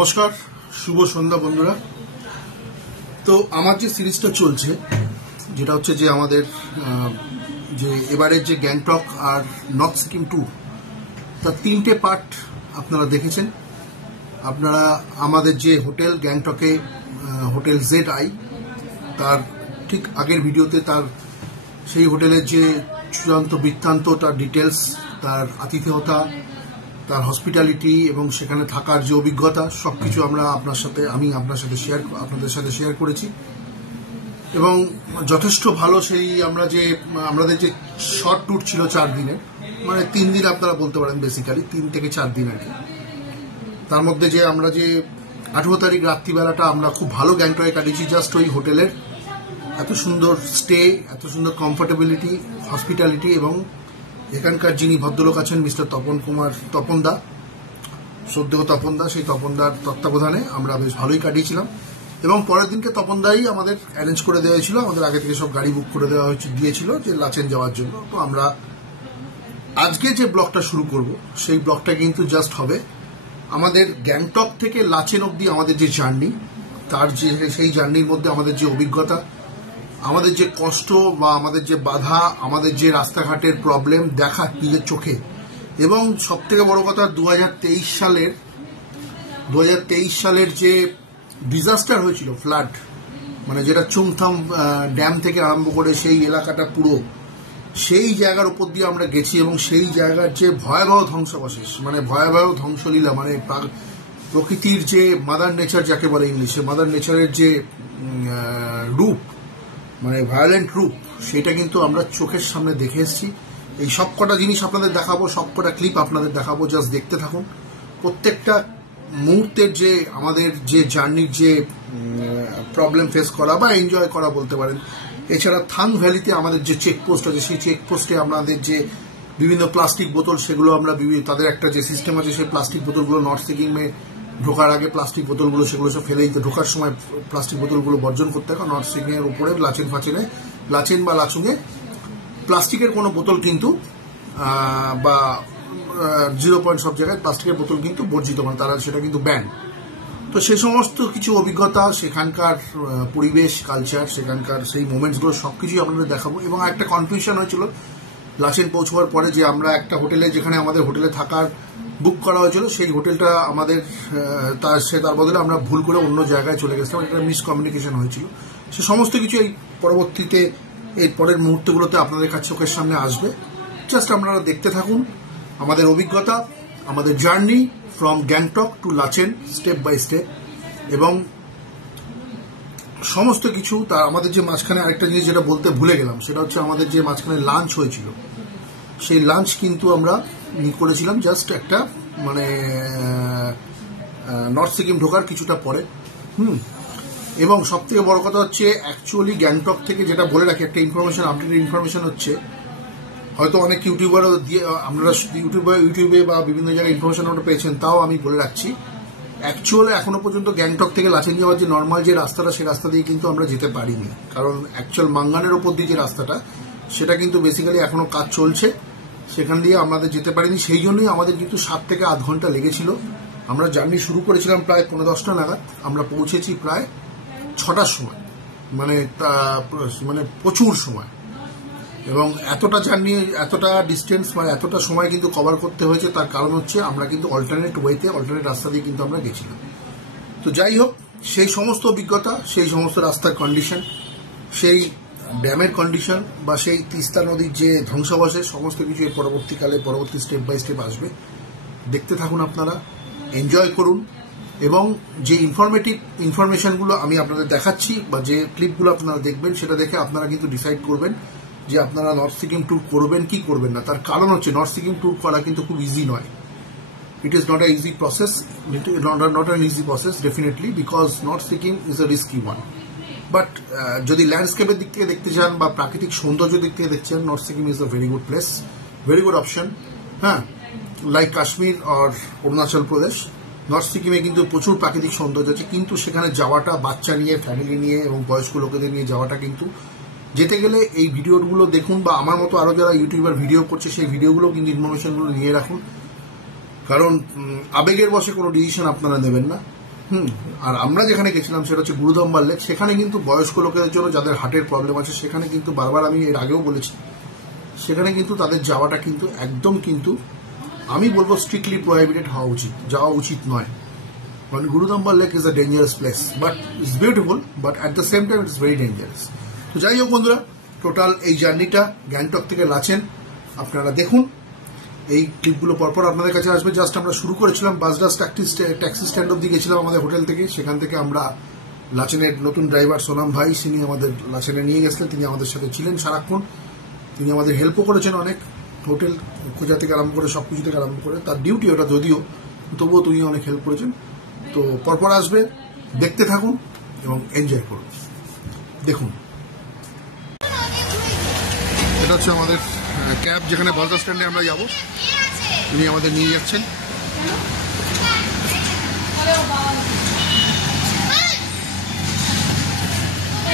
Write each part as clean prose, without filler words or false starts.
নমস্কার, শুভ সন্ধ্যা বন্ধুরা। তো আমার যে সিরিজটা চলছে, যেটা হচ্ছে যে আমাদের যে এবারের যে গ্যাংটক আর নর্থ সিকিম ট্যুর, তার 3টে পার্ট আপনারা দেখেছেন। আপনারা আমাদের যে হোটেল গ্যাংটকে হোটেল ZI, তার ঠিক আগের ভিডিওতে তার সেই হোটেলের যে চূড়ান্ত বৃত্তান্ত, তার ডিটেলস, তার আতিথেয়তা, তার হসপিটালিটি এবং সেখানে থাকার যে অভিজ্ঞতা, সবকিছু আমি আপনাদের সাথে শেয়ার করেছি। এবং যথেষ্ট ভালো সেই আমাদের যে শর্ট ট্যুর ছিল 4 দিনের, মানে 3 দিন আপনারা বলতে পারেন, বেসিক্যালি 3 থেকে 4 দিন আর কি। তার মধ্যে যে আমরা যে 18 তারিখ রাত্রিবেলাটা আমরা খুব ভালো গ্যাংটকে কাটিয়েছি, জাস্ট ওই হোটেলের এত সুন্দর স্টে, এত সুন্দর কমফোর্টেবিলিটি, হসপিটালিটি এবং এখানকার যিনি ভদ্রলোক আছেন মিস্টার তপনদা, শ্রদ্ধেয় তপনদা, সেই তপনদার তত্ত্বাবধানে আমরা বেশ ভালোই কাটিয়েছিলাম। এবং পরের দিনকে তপনদাই আমাদের অ্যারেঞ্জ করে দেওয়া হয়েছিল, আমাদের আগে থেকে সব গাড়ি বুক করে দেওয়া দিয়েছিল যে লাচেন যাওয়ার জন্য। তো আমরা আজকে যে ব্লগটা শুরু করব, সেই ব্লগটা কিন্তু জাস্ট হবে আমাদের গ্যাংটক থেকে লাচেন অবধি আমাদের যে জার্নি, সেই জার্নির মধ্যে আমাদের যে অভিজ্ঞতা, আমাদের যে কষ্ট বা আমাদের যে বাধা, আমাদের যে রাস্তাঘাটের প্রবলেম দেখা নিজের চোখে। এবং সব থেকে বড় কথা, 2023 সালের যে ডিজাস্টার হয়েছিল, ফ্লাড, মানে যেটা চুংথাম ড্যাম থেকে আরম্ভ করে সেই এলাকাটা পুরো, সেই জায়গার উপর দিয়ে আমরা গেছি। এবং সেই জায়গার যে ভয়াবহ ধ্বংসাবশেষ, মানে ভয়াবহ ধ্বংসলীলা, মানে প্রকৃতির যে মাদার নেচার যাকে বলে ইংলিশে, মাদার নেচারের যে রূপ, মানে ভায়োলেন্ট রূপ, সেটা কিন্তু আমরা চোখের সামনে দেখে এসেছি। এই সবকটা জিনিস আপনাদের দেখাবো, সবকটা ক্লিপ আপনাদের দেখাবো, জাস্ট দেখতে থাকুন। প্রত্যেকটা মুহূর্তের যে আমাদের যে জার্নির যে প্রবলেম ফেস করা বা এনজয় করা বলতে পারেন। এছাড়া থাং ভ্যালিতে আমাদের যে চেকপোস্ট আছে, সেই চেকপোস্টে আমাদের যে বিভিন্ন প্লাস্টিক বোতল, সেগুলো আমরা তাদের একটা যে সিস্টেম আছে, সেই প্লাস্টিক বোতলগুলো নর্থ সিকিমে ঢোকার আগে প্লাস্টিক বোতলগুলো সেগুলো সব ফেলে দিতে, ঢোকার সময় প্লাস্টিক বোতলগুলো বর্জন করতে হয়। নর্থ সিকিমের উপরে লাচেন বা লাচুংয়ে প্লাস্টিকের কোনো বোতল কিন্তু বা 0 পয়েন্ট সব জায়গায় প্লাস্টিকের বোতল কিন্তু বর্জিত, মানে তারা সেটা কিন্তু ব্যান। তো সে সমস্ত কিছু অভিজ্ঞতা, সেখানকার পরিবেশ, কালচার, সেখানকার সেই মোমেন্টসগুলো সবকিছুই আপনাদের দেখাবো। এবং একটা কনফিউশন হয়েছিল লাচেন পৌঁছবার পরে, যে আমরা একটা হোটেলে, যেখানে আমাদের হোটেলে থাকার বুক করা হয়েছিল, সেই হোটেলটা আমাদের তার বদলে আমরা ভুল করে অন্য জায়গায় চলে গেছিলাম, একটা মিসকমিউনিকেশন হয়েছিল। সে সমস্ত কিছু এই পরবর্তীতে, এই পরের মুহূর্তগুলোতে আপনাদের কাছে চোখের সামনে আসবে। জাস্ট আপনারা দেখতে থাকুন আমাদের অভিজ্ঞতা, আমাদের journey from Gangtok to Lachen, step by step. এবং সমস্ত কিছু তার আমাদের যে মাঝখানে আরেকটা জিনিস যেটা বলতে ভুলে গেলাম, সেটা হচ্ছে আমাদের যে মাঝখানে লাঞ্চ হয়েছিল, সেই লাঞ্চ কিন্তু আমরা করেছিলাম জাস্ট একটা, মানে নর্থ সিকিম ঢোকার কিছুটা পরে। এবং সব থেকে বড় কথা হচ্ছে, অ্যাকচুয়ালি গ্যাংটক থেকে যেটা বলে রাখি, একটা ইনফরমেশন, আপডেটেড ইনফরমেশন হচ্ছে, হয়তো অনেক ইউটিউবারও দিয়ে আপনারা ইউটিউবে বা বিভিন্ন জায়গায় ইনফরমেশন আমরা পেয়েছেন, তাও আমি বলে রাখছি, অ্যাকচুয়ালি এখনো পর্যন্ত গ্যাংটক থেকে লাচেন যাওয়ার যে নর্মাল যে রাস্তাটা, সেই রাস্তা দিয়ে কিন্তু আমরা যেতে পারিনি। কারণ অ্যাকচুয়াল মাঙ্গানের ওপর দিয়ে যে রাস্তাটা, সেটা কিন্তু বেসিক্যালি এখনো কাজ চলছে, সেখান দিয়ে আমাদের যেতে পারিনি। সেই জন্যই আমাদের কিন্তু 7 থেকে 8 ঘন্টা লেগেছিল। আমরা জার্নি শুরু করেছিলাম প্রায় 9:30 নাগাদ, আমরা পৌঁছেছি প্রায় 6টার সময়, মানে প্রচুর সময়। এবং এতটা জার্নি, এতটা ডিস্টেন্স, মানে এতটা সময় কিন্তু কভার করতে হয়েছে। তার কারণ হচ্ছে আমরা কিন্তু অল্টারনেট রাস্তা দিয়ে কিন্তু আমরা গেছিলাম। তো যাই হোক, সেই সমস্ত অভিজ্ঞতা, সেই সমস্ত রাস্তার কন্ডিশন, সেই ড্যামের কন্ডিশন বা সেই তিস্তা নদীর যে ধ্বংসাবশেষ, সমস্ত কিছু এই পরবর্তী স্টেপ বাই স্টেপ আসবে। দেখতে থাকুন আপনারা, এনজয় করুন। এবং যে ইনফরমেশনগুলো আমি আপনাদের দেখাচ্ছি বা যে ক্লিপগুলো আপনারা দেখবেন, সেটা দেখে আপনারা কিন্তু ডিসাইড করবেন যে আপনারা নর্থ সিকিম ট্যুর করবেন কি করবেন না। তার কারণ হচ্ছে, নর্থ সিকিম ট্যুর করা কিন্তু খুব ইজি নয়। It is not easy process, not an easy process definitely, because north Sikkim is a risky one. But যদি ল্যান্ডস্কেপের দিক থেকে দেখতে চান বা প্রাকৃতিক সৌন্দর্যের দিক থেকে দেখতে চান, north Sikkim is a very good place, very good option. হ্যাঁ, লাইক কাশ্মীর আর অরুণাচল প্রদেশ, নর্থ সিকিমে কিন্তু প্রচুর প্রাকৃতিক সৌন্দর্য আছে, কিন্তু সেখানে যাওয়াটা বাচ্চা নিয়ে, ফ্যামিলি নিয়ে এবং বয়স্ক লোকেদের নিয়ে যাওয়াটা কিন্তু, যেতে গেলে এই ভিডিওগুলো দেখুন, বা আমার মতো আরো যারা ইউটিউবার ভিডিও করছে, সেই ভিডিওগুলো কিন্তু ইনফরমেশনগুলো নিয়ে রাখুন। কারণ আবেগের বশে কোনো ডিসিশন আপনারা নেবেন না। আর আমরা যেখানে গেছিলাম সেটা হচ্ছে গুরুদম্বার লেক। সেখানে কিন্তু বয়স্ক লোকেদের জন্য যাদের হার্টের প্রবলেম আছে, সেখানে কিন্তু বারবার আমি এর আগেও বলেছি, সেখানে কিন্তু তাদের যাওয়াটা কিন্তু একদম কিন্তু আমি বলবো স্ট্রিক্টলি প্রোহিবিটেড হওয়া উচিত, যাওয়া উচিত নয়। কারণ Gurudongmar lake is a dangerous place, but it's beautiful, but at the same time it's very dangerous. তো যাই হোক বন্ধুরা, টোটাল এই জার্নিটা গ্যাংটক থেকে লাচেন আপনারা দেখুন। এই ক্লিপগুলো পরপর আপনাদের কাছে আসবে। জাস্ট আমরা শুরু করেছিলাম বাসডাস ট্যাক্সি স্ট্যান্ড অব্দি গেছিলাম আমাদের হোটেল থেকে। সেখান থেকে আমরা লাচেনের নতুন ড্রাইভার সোনাম ভাই, তিনি আমাদের লাচেনে নিয়ে গেছিলেন। তিনি আমাদের সাথে ছিলেন সারাক্ষণ, তিনি আমাদের হেল্পও করেছেন অনেক, হোটেল খোঁজা থেকে আরম্ভ করে সবকিছু থেকে আরম্ভ করে। তার ডিউটি ওটা যদিও, তবুও তিনি অনেক হেল্প করেছেন। তো পরপর আসবে, দেখতে থাকুন এবং এনজয় করুন। দেখুন, এটা হচ্ছে আমাদের ক্যাব, যেখানে বাসডাস স্ট্যান্ডে আমরা যাবো। তিনি আমাদের নিয়ে যাচ্ছেন।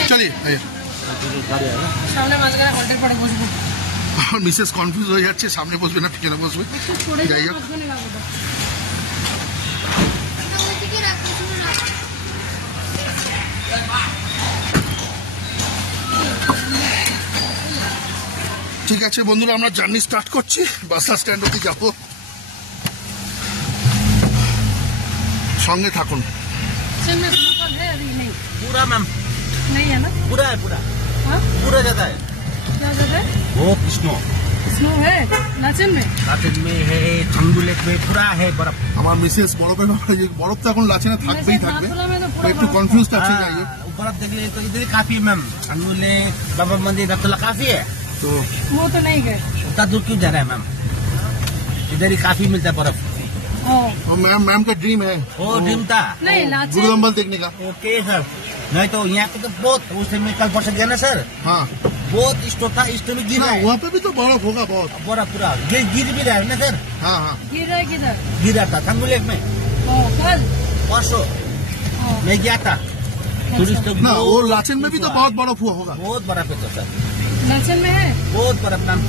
চলিয়ে আমার মিসেস কনফিউজ হয়ে যাচ্ছে, সামনে বসবে না পিছনে বসবে। যাই হোক, ঠিক আছে বন্ধুরা, আমরা জার্নি স্টার্ট করছি। বাসডাস স্ট্যান্ড অব্দি যাবো, সঙ্গে থাকুন। पूरा मैम नहीं है ना? पूरा है पूरा हाँ? पूरा जगह है क्या जगह है? बहुत स्नो स्नो है लाचेन में? लाचेन में है, छंगू लेक में पूरा है बर्फ। আমার মিসেস বরফের ব্যাপারে, বরফ তো এখন লাচেনে থাকবেই থাকবে, একটু কনফিউজ থাকছে। যাই হোক, बर्फ देख लिए तो इधर ही काफी है मैम। छंगू लेक, बाबा मंदिर, रतुल्ला काफी है। তো वो तो नहीं गए। उतना दूर क्यों जा रहा है मैम? इधर ही काफी मिलता है बर्फ। मैम का ड्रीम है वो ड्रीम था नहीं लाचेन गुरुदम्बल देखने का। ओके सर, नहीं तो यहाँ पे तो बहुत उस टाइम में कल परसों गया ना सर, हाँ बहुत स्टो था, स्टो में गिर रहा है वहाँ पे भी तो बर्फ होगा बहुत। बर्फ पूरा गिर भी रहा है ना सर। हाँ हाँ, गिर रहा है किधर? गिर रहा था छंगू लेक में कल परसों मैं गया था। टूरिस्ट लोग ना वो लाचेन में भी तो बहुत बर्फ हुआ होगा। बहुत बर्फ है तो सर, लाचेन में है। बहुत बर्फ मैम।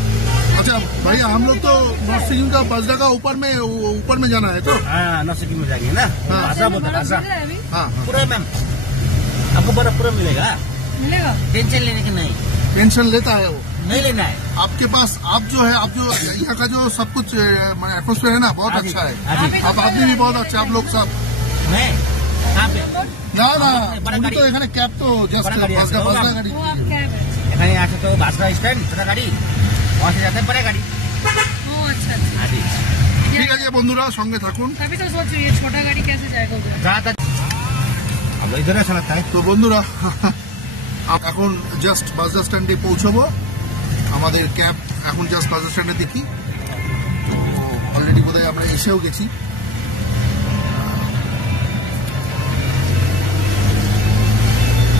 अच्छा भैया, हम लोग तो नॉर्थ सिक्किम का बस जगह ऊपर में जाना है तो। हाँ नौसिकी में जाएंगे ना। हाँ। आजा बोलता बर्फ आजा गिर रहा है अभी? हाँ हाँ, पूरा मैम, आपको बर्फ पूरा मिलेगा, मिलेगा? टेंशन लेने की नहीं, टेंशन लेता है वो नहीं लेना है। आपके पास। आप जो है, आप जो यहाँ का जो सब कुछ एटमोसफेयर है ना, बहुत अभी- अच्छा है। अभी आप आदमी भी बहुत अच्छा, आप लोग सब मैं कहाँ पे না না, बड़ा উনি गाड़ी। তো এখানে ক্যাব তো জাস্ট बड़ा गाड़ी বাসটা होगा। গাড়ি। वो आप कैब है। एखाने यहाँ से तो बासरा स्टैंड छोटा गाड़ी, वहाँ से जाते हैं बड़ा गाड़ी। ओ अच्छा अच्छा। हाँ जी, ঠিক আছে বন্ধুরা, সঙ্গে থাকুন। तभी तो सोच रही है छोटा गाड़ी कैसे जाएगा उधर? जहाँ तक हम लोग इधर अच्छा लगता है। তো বন্ধুরা, এখন জাস্ট বাসডাস স্ট্যান্ডে পৌঁছবো। আমাদের ক্যাব এখন জাস্ট বাসডাস স্ট্যান্ডে দেখি, তো অলরেডি বোধহয় আমরা এসেও গেছি।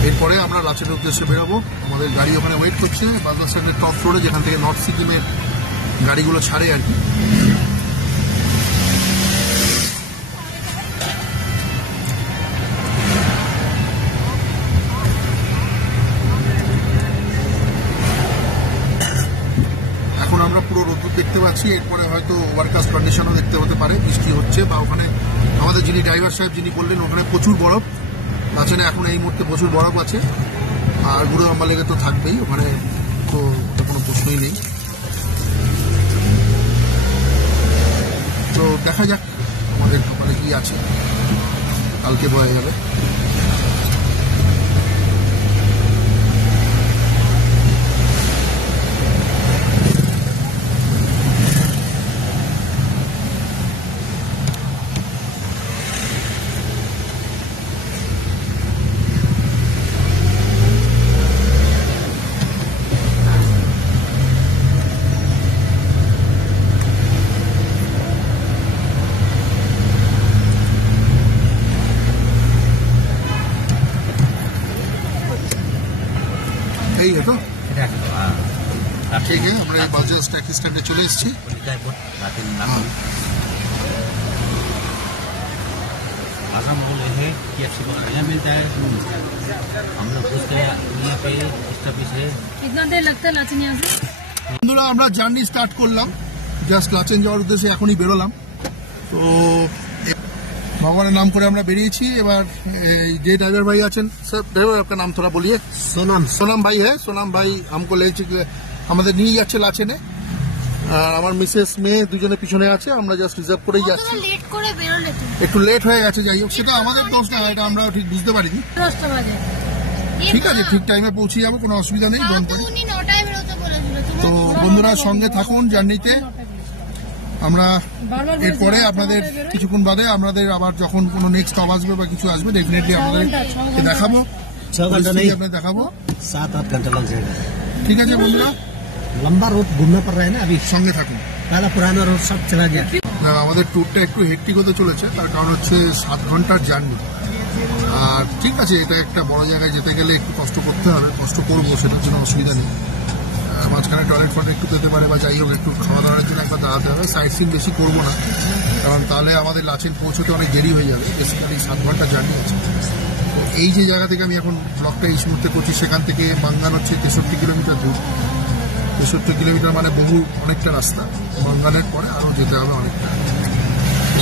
এরপরে আমরা লাচেনের উদ্দেশ্যে বেরোবো। আমাদের গাড়ি ওখানে ওয়েট করছে বাসডাস স্ট্যান্ডের টপ ফ্লোরে, যেখান থেকে নর্থ সিকিমের গাড়িগুলো ছাড়ে আর কি। এখন আমরা পুরো রোদ্দুর দেখতে পাচ্ছি। এরপরে হয়তো ওভারকাস্ট কন্ডিশনও দেখতে হতে পারে, বৃষ্টি হচ্ছে, বা ওখানে আমাদের যিনি ড্রাইভার সাহেব যিনি বললেন ওখানে প্রচুর বরফ। লাচেনে এখন এই মুহূর্তে প্রচুর বরফ আছে, আর গুরুদম্বার লেকে তো থাকবেই, ওখানে তো কোনো প্রশ্নই নেই। তো দেখা যাক আমাদের কপালে কি আছে, কালকে বোঝা যাবে। এই হতো ঠিক আছে। আমরা এই বাসডাস ট্যাক্সি স্ট্যান্ডে চলে এসেছি। आसाम माहौल है कि अच्छी यहाँ मिलता है। हम लोग पूछते हैं यहाँ पे स्टॉपेज है। कितना देर लगता है लाचेन यहाँ से? বন্ধুরা, আমরা জার্নি স্টার্ট করলাম, জাস্ট লাচেন যাওয়ার উদ্দেশ্যে এখনই বেরোলাম। তো ভগবানের নাম করে আমরা বেরিয়েছি। এবার যে ड्राइवर भाई আছেন, স্যার ड्राइवर आपका नाम थोड़ा बोलिए। सोनम भाई है। सोनम भाई हमको আমাদের নিয়ে যাচ্ছে লাচেনে। আমার মিসেস মেয়ে দুজনে পিছনে আছে, আমরা জাস্ট রিজার্ভ করেই যাচ্ছি। একটু লেট হয়ে গেছে, যাই হোক সেটা আমাদের দোষ না, এটা আমরা ঠিক বুঝতে পারিনি। ঠিক আছে, ঠিক টাইমে পৌঁছে যাবো, কোনো অসুবিধা নেই। তো বন্ধুরা সঙ্গে থাকুন জার্নিতে। আমরা এরপরে আপনাদের কিছুক্ষণ বাদে আমাদের আবার যখন কোনো নেক্সট স্টপ আসবে বা কিছু আসবে ডেফিনেটলি আপনাদেরকে দেখাবো, আপনাদের দেখাবো। 7-8 घंटा लग जाएगा। ঠিক আছে বন্ধুরা, लंबा रूट घूमना पड़ रहा है ना अभी। সঙ্গে থাকুন। पहला पुराना रूट सब चला गया। আমাদের ট্যুরটা একটু হেক্টিক হতে চলেছে, তার কারণ হচ্ছে 7 ঘন্টার জার্নি। আর ঠিক আছে, এটা একটা বড় জায়গায় যেতে গেলে একটু কষ্ট করতে হবে, কষ্ট করবো, সেটার জন্য অসুবিধা নেই। মাঝখানে টয়লেট ফয়েট একটু পেতে পারে বা যাই হোক, একটু খাওয়া দাওয়ার জন্য একবার দাঁড়াতে হবে। সাইট সিন বেশি করবো না, কারণ তাহলে আমাদের লাচেন পৌঁছতে অনেক দেরি হয়ে যাবে। বেসিক্যালি 7 ঘন্টা জার্নি আছে। তো এই যে জায়গা থেকে আমি এখন ব্লগটা এই মুহূর্তে করছি, সেখান থেকে মাঙ্গান হচ্ছে 63 কিলোমিটার দূর। 63 কিলোমিটার মানে বহু অনেকটা রাস্তা। মাঙ্গানের পরে আরও যেতে হবে অনেকটা।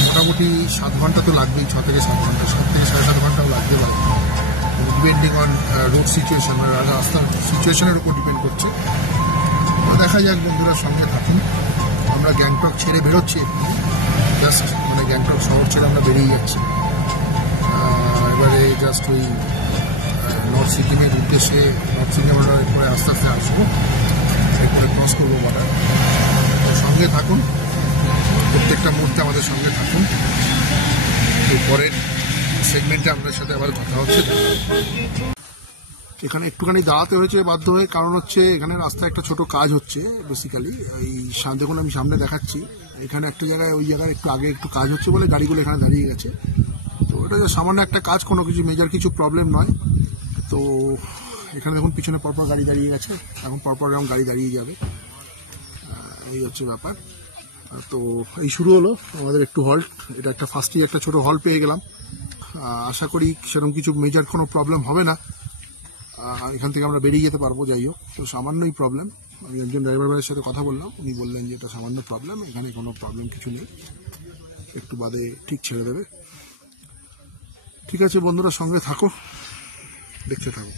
মোটামুটি 7 ঘন্টা তো লাগবেই, 6 থেকে 7 ঘন্টা, 7 থেকে 7.5 ঘন্টাও লাগতে পারে, ডিপেন্ডিং অন রোড সিচুয়েশন, রাস্তার সিচুয়েশনের উপর ডিপেন্ড করছে। দেখা যাক বন্ধুরা, সঙ্গে থাকুন। আমরা গ্যাংটক ছেড়ে বেরোচ্ছি, জাস্ট মানে গ্যাংটক শহর ছেড়ে আমরা বেরিয়ে যাচ্ছি। এবারে জাস্ট ওই নর্থ সিকিমের উদ্দেশ্যে, নর্থ সিকিমে আমরা এরপরে আস্তে আস্তে আসবো, এরপরে ক্রস করবো বর্ডার। তো সঙ্গে থাকুন, প্রত্যেকটা মুহূর্তে আমাদের সঙ্গে থাকুন। এরপরের সেগমেন্টে আপনার সাথে আবার কথা হচ্ছে। এখানে একটুখানি দাঁড়াতে হয়েছে বাধ্য হয়ে, কারণ হচ্ছে এখানে রাস্তায় একটা ছোট কাজ হচ্ছে। বেসিক্যালি এই দেখুন, আমি সামনে দেখাচ্ছি, এখানে একটা জায়গায়, ওই জায়গায় একটু আগে একটু কাজ হচ্ছে বলে গাড়িগুলো এখানে দাঁড়িয়ে গেছে। তো এটা সামান্য একটা কাজ, কোনো কিছু মেজর কিছু প্রবলেম নয়। তো এখানে দেখুন পিছনে পরপর গাড়ি দাঁড়িয়ে গেছে, এখন পরপর এরকম গাড়ি দাঁড়িয়ে যাবে, এই হচ্ছে ব্যাপার। তো এই শুরু হলো আমাদের একটু হল্ট। এটা একটা ফার্স্টই একটা ছোট হল্ট পেয়ে গেলাম। আশা করি সেরকম কিছু মেজর কোনো প্রবলেম হবে না, এখান থেকে আমরা বেরিয়ে যেতে পারবো। যাই হোক, তো সামান্যই প্রবলেম। আমি একজন ড্রাইভার ভাইয়ের সাথে কথা বললাম, উনি বললেন যে এটা সামান্য প্রবলেম, এখানে কোনো প্রবলেম কিছু নেই, একটু বাদে ঠিক ছেড়ে দেবে। ঠিক আছে বন্ধুরা, সঙ্গে থাকো, দেখতে থাকো।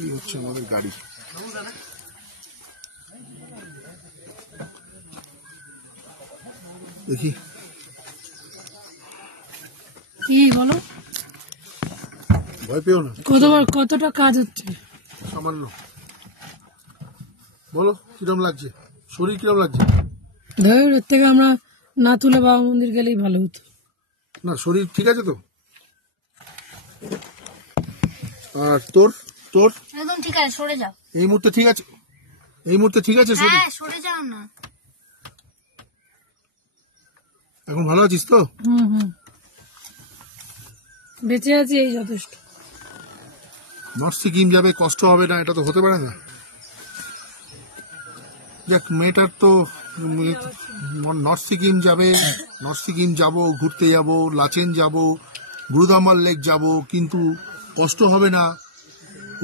এই হচ্ছে আমাদের গাড়ি। দেখি কি বলো, ভয় পেও না, কতটা কাজ হচ্ছে সামান্য। বলো কিরম লাগছে, শরীর কিরম লাগছে? এর থেকে আমরা না তুলে বাবা মন্দির গেলেই ভালো হতো। না, শরীর ঠিক আছে তো? আর তোর তোর একদম ঠিক আছে, সরে যাও। এই মুহূর্তে ঠিক আছে? এই মুহূর্তে ঠিক আছে শরীর? হ্যাঁ, সরে যাও না। এখন ভালো আছিস তো? হুম, বেঁচে আছি, এই যথেষ্ট। নর্থ সিকিম যাবে, কষ্ট হবে না, এটা তো হতে পারে না। দেখ, মেয়েটার তো নর্থ সিকিম যাবে, নর্থ সিকিম যাবো, ঘুরতে যাব, লাচেন যাব, গুরুদামাল লেক যাব, কিন্তু কষ্ট হবে না,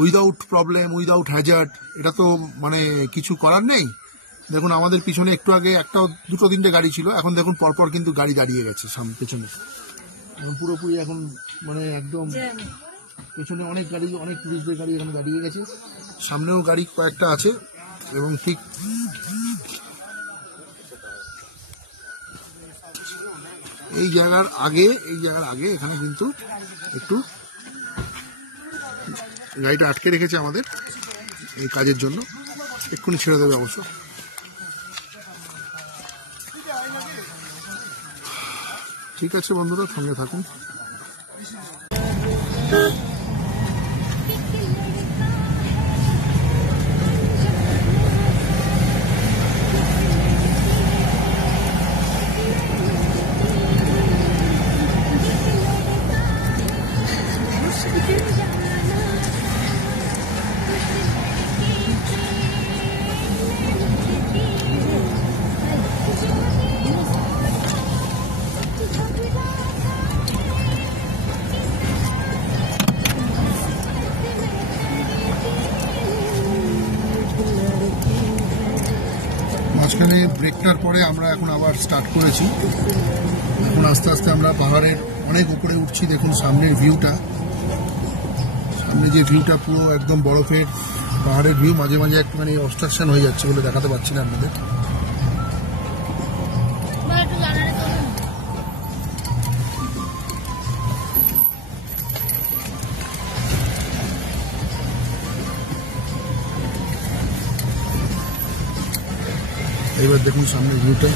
উইদাউট প্রবলেম, উইদাউট হ্যাজার্ড, এটা তো মানে কিছু করার নেই। দেখুন আমাদের পিছনে একটু আগে একটা 2-3টে গাড়ি ছিল, এখন দেখুন পরপর কিন্তু গাড়ি দাঁড়িয়ে গেছে সামনে পেছনে, এখন পুরোপুরি এখন মানে একদম পেছনে অনেক গাড়ি, অনেক টুরিস্টদের গাড়ি এখানে দাঁড়িয়ে গেছে, সামনেও গাড়ি কয়েকটা আছে। এবং ঠিক এই জায়গার আগে এখানে কিন্তু একটু গাড়িটা আটকে রেখেছে আমাদের এই কাজের জন্য, এক্ষুনি ছেড়ে দেবে অবশ্য। ঠিক আছে বন্ধুরা, সঙ্গে থাকুন। মাঝখানে ব্রেকটার পরে আমরা এখন আবার স্টার্ট করেছি। এখন আস্তে আস্তে আমরা পাহাড়ের অনেক উপরে উঠছি। দেখুন সামনের ভিউটা, সামনে যে ভিউটা পুরো একদম বরফের পাহাড়ের ভিউ। মাঝে মাঝে একটুখানি অবস্ট্রাকশন হয়ে যাচ্ছে বলে দেখাতে পারছি না আপনাদের। এবার দেখুন সামনের ভিউটা।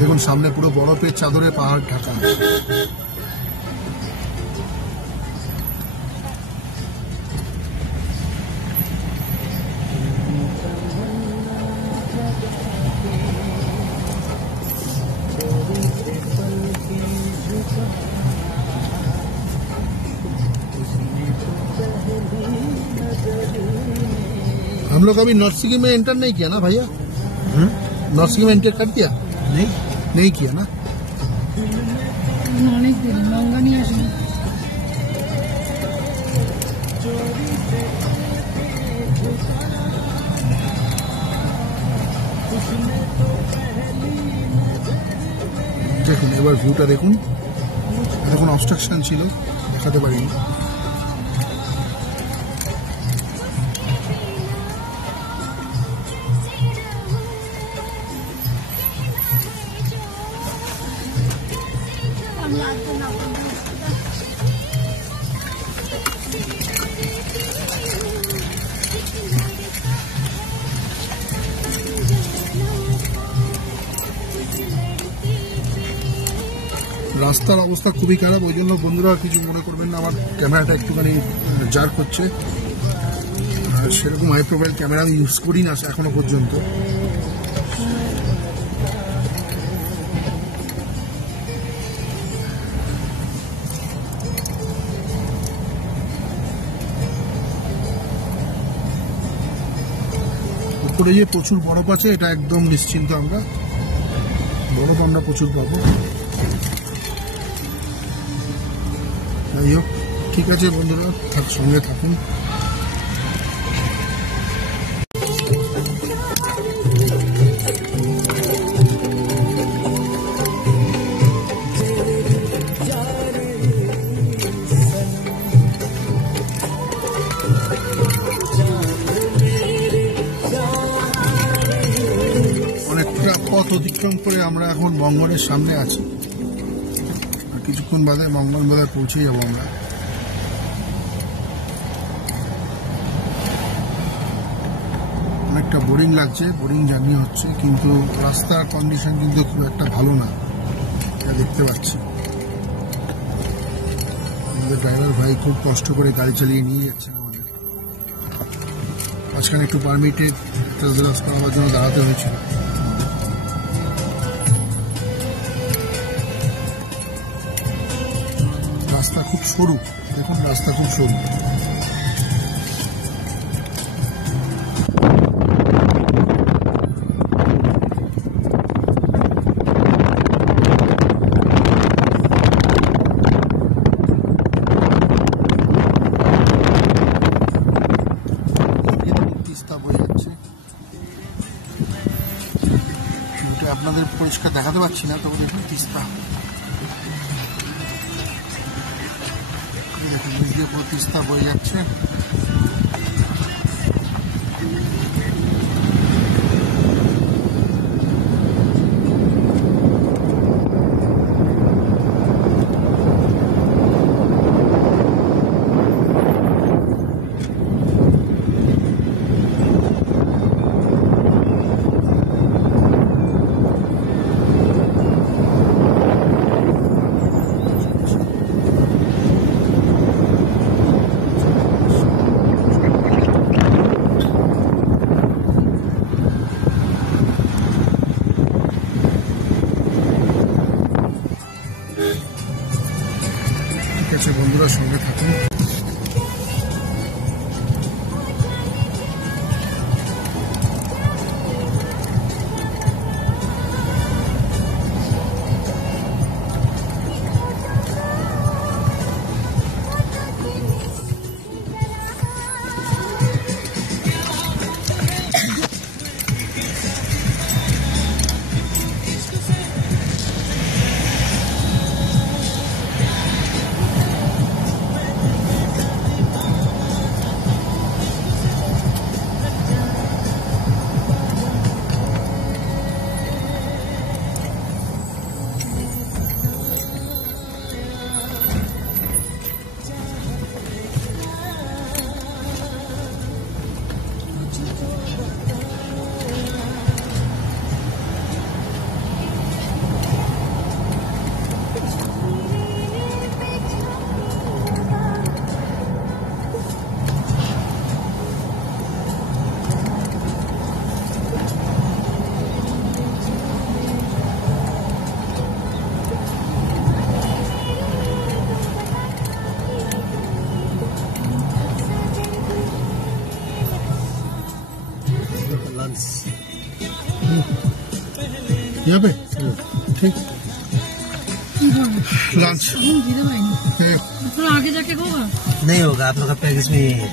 দেখুন সামনে পুরো বরফের চাদরে পাহাড় ঢাকা। हम लोग अभी नॉर्थ सिक्किम में एंटर नहीं किया ना भैया? नॉर्थ सिक्किम एंटर कर दिया? नहीं किया ना। অনেক দিন লঙ্কা নিয়ে আসেনি। দেখুন এবার ভিউটা দেখুন। এখন অবস্ট্রাকশন ছিল, দেখাতে পারিনি। রাস্তার অবস্থা খুবই খারাপ, ওই জন্য বন্ধুরা কিছু মনে করবেন না, আমার ক্যামেরাটা একটুখানি জার্ক হচ্ছে। আর সেরকম হাই প্রোফাইল ক্যামেরা আমি ইউজ করি না এখনো পর্যন্ত। উপরে যে প্রচুর বরফ আছে এটা একদম নিশ্চিন্ত, আমরা বরফ আমরা প্রচুর পাবো। যাই হোক, ঠিক আছে বন্ধুরা, সঙ্গে থাকুন। অনেকটা পথ অতিক্রম করে আমরা এখন মঙ্গলের সামনে আছি। কিছুক্ষণ বাদে মঙ্গল বোধহয় পৌঁছে যাবো আমরা। অনেকটা বোরিং লাগছে, বোরিং জার্নি হচ্ছে, কিন্তু রাস্তার কন্ডিশন কিন্তু খুব একটা ভালো না, এটা দেখতে পাচ্ছি। আমাদের ড্রাইভার ভাই খুব কষ্ট করে গাড়ি চালিয়ে নিয়ে যাচ্ছেন আমাদের। মাঝখানে একটু পারমিটেড রাস্তা হওয়ার জন্য দাঁড়াতে হয়েছিল। রাস্তা খুব সরু, দেখুন রাস্তা খুব সরু। তিস্তা বয়ে যাচ্ছে, আপনাদের পরিষ্কার দেখাতে পাচ্ছি না, তবে দেখুন তিস্তা, তিস্তা বয়ে যাচ্ছে। ঠিক আছে বন্ধুরা, সঙ্গে থাকুন। यहाँ पे ठीक কি করবে लंच এখন দিতে পারিনি थोड़ा आगे जाके होगा नहीं होगा आप लोग का पैकेज में ही है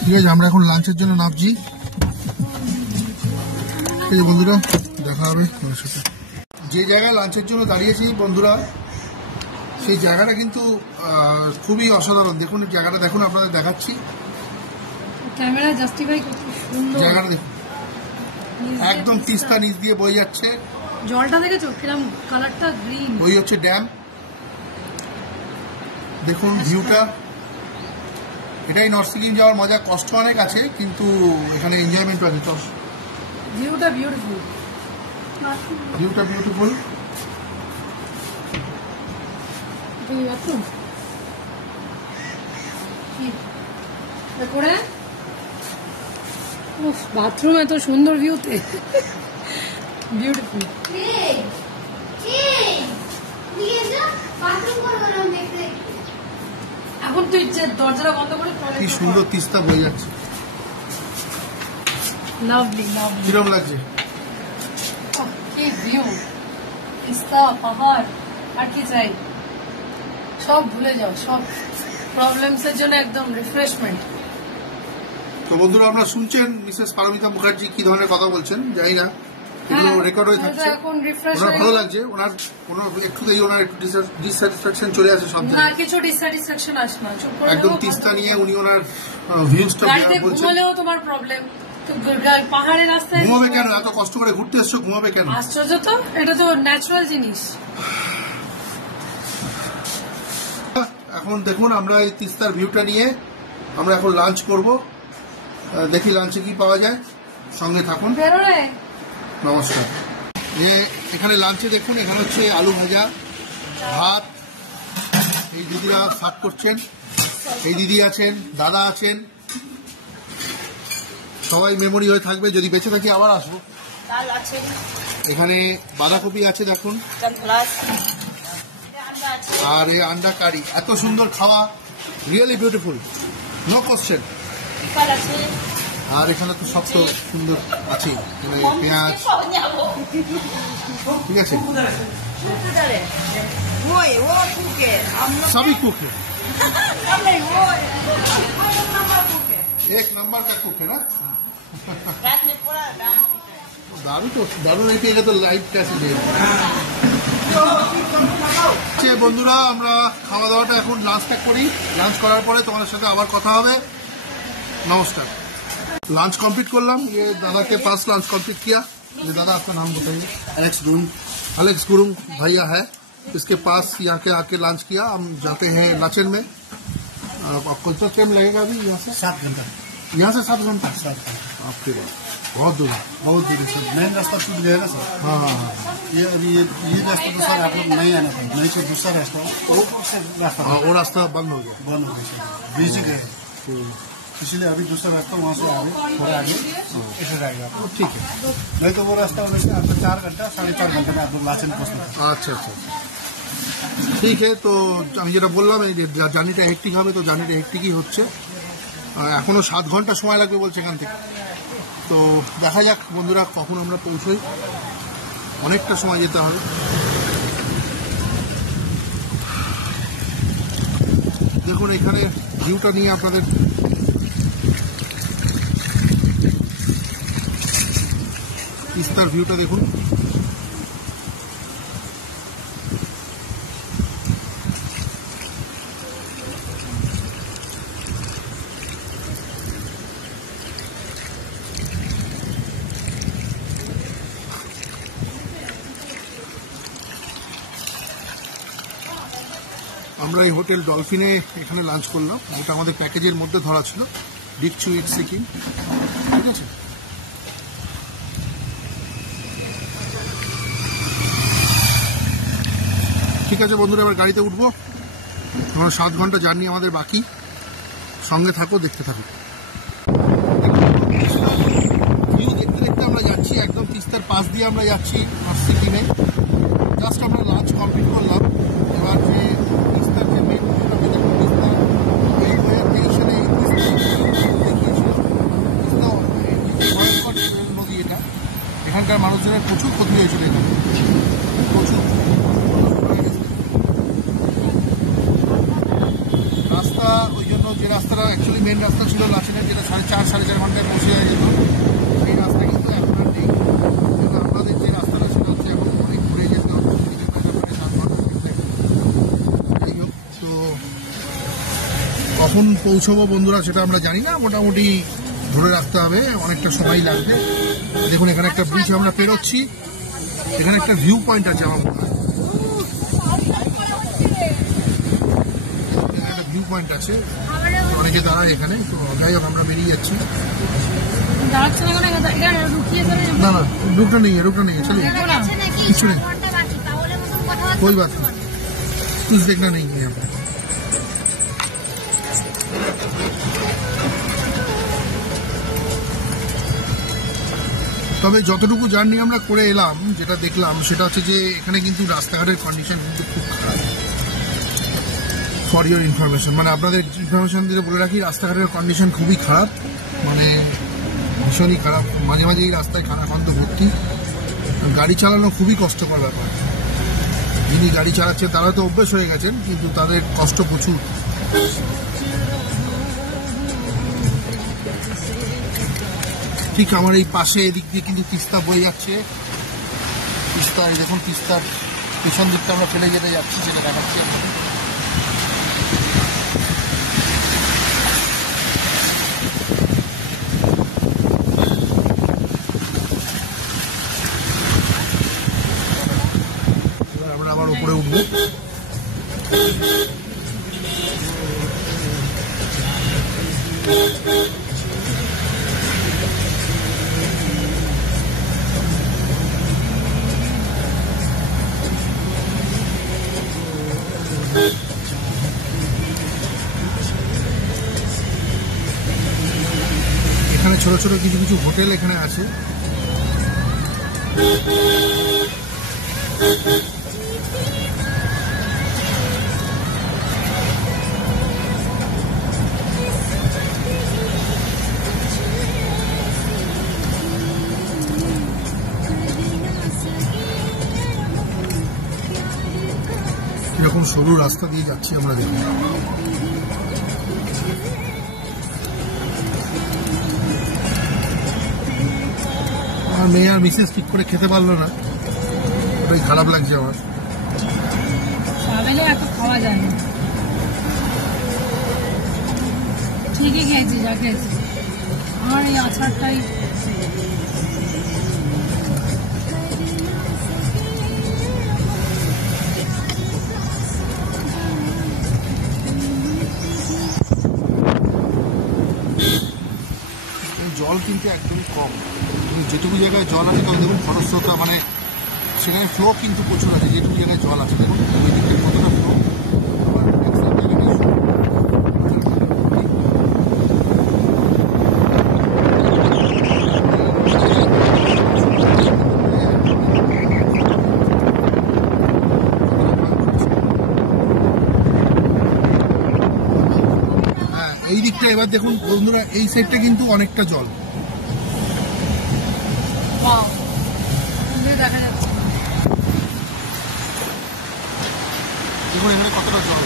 ঠিক আছে আমরা এখন লাঞ্চের জন্য নামছি এই যে বন্ধুরা দেখা হবে তোমার সাথে যে জায়গায় লাঞ্চের জন্য দাঁড়িয়েছি বন্ধুরা সেই জায়গাটা কিন্তু খুবই অসাধারণ দেখুন এই জায়গাটা দেখুন আপনাদের দেখাচ্ছি ক্যামেরা জাস্টিফাই করতে সুন্দর জায়গাটা দেখুন একদম তিস্তা নিচ দিয়ে বয়ে যাচ্ছে জলটা দেখেছো কিরম কালারটা গ্রিন ওই হচ্ছে ড্যাম দেখুন ভিউটা এটাই নর্থ সিকিম যাওয়ার মজা কষ্ট অনেক আছে কিন্তু এখানে এনজয়মেন্ট আছে ভিউটা বিউটিফুল ভিউটা বিউটিফুল বাথরুম এত সুন্দর ভিউতে বিউটিফুল এখন তুই দরজাটা বন্ধ করে কি সুন্দর তিস্তা বয়ে যাচ্ছে লাভলি লাভলি কিরম লাগছে কি ভিউ তিস্তা পাহাড় আর কি চাই সব ভুলে যাও সব প্রবলেমস এর জন্য একদম রিফ্রেশমেন্ট তো বন্ধুরা আপনারা শুনছেন মিসেস পারমিতা মুখার্জি কি ধরনের কথা বলছেন জানি না এগুলো রেকর্ড হয়ে থাকছে এখন রিফ্রেশ ওনার ভালো লাগছে ওনার একটুতেই ওনার একটু ডিসস্যাটিসফ্যাকশন চলে আসে সব না কিছু ডিসস্যাটিসফ্যাকশন আসে না চুপ করে একদম তিস্তা নিয়ে উনি ওনার ভিউজটা গাড়িতে বলছেন ঘুমালেও তোমার প্রবলেম তো পাহাড়ের রাস্তায় ঘুমাবে কেন এত কষ্ট করে ঘুরতে এসছো ঘুমাবে কেন আশ্চর্য তো এটা তো ন্যাচারাল জিনিস এখন দেখুন আমরা এই তিস্তার ভিউটা নিয়ে আমরা এখন লাঞ্চ করব দেখি লাঞ্চে কি পাওয়া যায় সঙ্গে থাকুন বেরো রে নমস্কার এখানে লাঞ্চে দেখুন এখানে হচ্ছে আলু ভাজা ভাত এই দিদিরা সার্ভ করছেন এই দিদি আছেন দাদা আছেন সবাই মেমোরি হয়ে থাকবে যদি বেঁচে থাকি আবার আসবো এখানে বাঁধাকপি আছে দেখুন আর এই আন্ডা কারি এত সুন্দর খাওয়া রিয়েলি বিউটিফুল নো কোশ্চেন আর এখানে তো সব তো সুন্দর আছে পেঁয়াজ ঠিক আছে सभी कुक है एक नंबर का कुक है ना दारू तो दारू नहीं पिएगा तो लाइफ कैसे देगा বন্ধুরা আমরা খাওয়া দাওয়াটা এখন লাঞ্চটা করি লাঞ্চ করার পরে তোমাদের সাথে আবার কথা হবে नमस्कार लंच कंप्लीट कर लाम ये दादा के पास लंच कंप्लीट किया ये दादा आपका नाम बताइए अलेक्स गुरुंग भैया है इसके पास यहाँ के आके लंच किया हम जाते हैं लाचन में आपको तो टाइम लगेगा अभी यहाँ से 7 घंटा यहाँ से 7 घंटा आपके पास बहुत दूर है सर मेन रास्ता टूट गया ना सर हाँ हाँ हाँ ये अभी ये रास्ता तो सर आप लोग नहीं आना था नहीं तो दूसरा रास्ता वो रास्ता हाँ वो रास्ता बंद हो गया बंद हो गया सर बीच ही गए इसलिए अभी दूसरा रास्ता वहाँ से आगे थोड़ा आगे ऐसे जाएगा ठीक है नहीं तो वो रास्ता होने से आपको 4 घंटा 4.5 घंटे में आप लोग लाचन पहुँचते अच्छा अच्छा ঠিক है তো আমি যেটা বললাম এই জার্নিটা হেক্টিক হবে তো জার্নিটা হেক্টিকই হচ্ছে এখনো 7 ঘন্টা সময় লাগবে বলছে এখান থেকে তো দেখা যাক বন্ধুরা কখন আমরা পৌঁছই অনেকটা সময় যেতে হবে দেখুন এখানে ভিউটা নিয়ে আপনাদের তিস্তার ভিউটা দেখুন আমরা এই হোটেল ডলফিনে এখানে লাঞ্চ করলাম এটা আমাদের প্যাকেজের মধ্যে ধরা ছিল ডিকচু ইট সিকিম ঠিক আছে ঠিক আছে বন্ধুরা এবার গাড়িতে উঠবো আমরা 7 ঘন্টা জার্নি আমাদের বাকি সঙ্গে থাকো দেখতে থাকো ভিউ দেখতে দেখতে আমরা যাচ্ছি একদম তিস্তার পাশ দিয়ে আমরা যাচ্ছি নর্থ সিকিমে জাস্ট আমরা লাঞ্চ কমপ্লিট করলাম এবার যে তিস্তার যে মেন তিস্তা এই হয়ে টেনশনে এই তিস্তা দেখিয়েছিল তিস্তা নদী এটা প্রচুর ক্ষতি হয়েছিল এখানে, প্রচুর। রাস্তা ওই জন্য, যে রাস্তাটা অ্যাকচুয়ালি মেন রাস্তা ছিল লাচেনের, যেটা 4.5 ঘন্টায় পৌঁছে যায় যেত, সেই রাস্তা কিন্তু এখন আর নেই। আপনাদের যে রাস্তাটা সেটা হচ্ছে এখন অনেক ঘুরে যেতে হবে, 7 ঘন্টা। যাই হোক, তো কখন পৌঁছবো বন্ধুরা সেটা আমরা জানি না, মোটামুটি ধরে রাখতে হবে, অনেকটা সময় লাগবে। দেখুন এখানে একটা ব্রিজ আমরা পেরোচ্ছি, এখানে একটা ভিউ পয়েন্ট আছে আমার মনে হয়, এখানে একটা ভিউ পয়েন্ট আছে, অনেকে দাঁড়ায় এখানে। তো যাই হোক, আমরা বেরিয়ে যাচ্ছি। না না, রুটটা নেই, রুটটা নেই, চলিए কিছু নেই, कोई बात नहीं, कुछ देखना नहीं है यहाँ पर। তবে যতটুকু জার্নি আমরা করে এলাম, যেটা দেখলাম সেটা হচ্ছে যে এখানে কিন্তু রাস্তাঘাটের কন্ডিশন কিন্তু খুব খারাপ। ফর ইউর ইনফরমেশন, মানে আপনাদের ইনফরমেশন দিয়ে বলে রাখি, রাস্তাঘাটের কন্ডিশন খুবই খারাপ, মানে ভীষণই খারাপ। মাঝে মাঝে এই রাস্তায় খানাখন্দ ভর্তি, গাড়ি চালানো খুবই কষ্টকর ব্যাপার। যিনি গাড়ি চালাচ্ছেন তারা তো অভ্যেস হয়ে গেছেন, কিন্তু তাদের কষ্ট প্রচুর। ঠিক আমার এই পাশে এদিক দিয়ে কিন্তু তিস্তা বয়ে যাচ্ছে। তিস্তা, এই দেখুন তিস্তার পেছন দিকটা আমরা ফেলে যেতে যাচ্ছি, সেটা দেখাচ্ছি আপনাদের। এবার আমরা আবার উপরে উঠবো। এখানে ছোট ছোট কিছু কিছু হোটেল এখানে আছে। এরকম সরু রাস্তা দিয়ে যাচ্ছি আমরা, দেখুন। আমার মেয়ে আর মিসেস ঠিক করে খেতে পারলো না, ওটাই খারাপ লাগছে আমার। এত খাওয়া যায় না, ঠিকই খেয়েছি যা খেয়েছি। আমার এই আচারটাই জল কিন্তু একদমই কম, যেটুকু জায়গায় জল আছে, তখন দেখুন খরস্রোতা, মানে সেখানে ফ্লো কিন্তু প্রচুর আছে। যেটুকু জায়গায় জল আছে দেখুন ওই দিকে কতটা ফ্লো। হ্যাঁ, এই দিকটা এবার দেখুন বন্ধুরা, এই সাইডটা কিন্তু অনেকটা জল। দেখা যাচ্ছে দেখুন এখানে কতটা জল।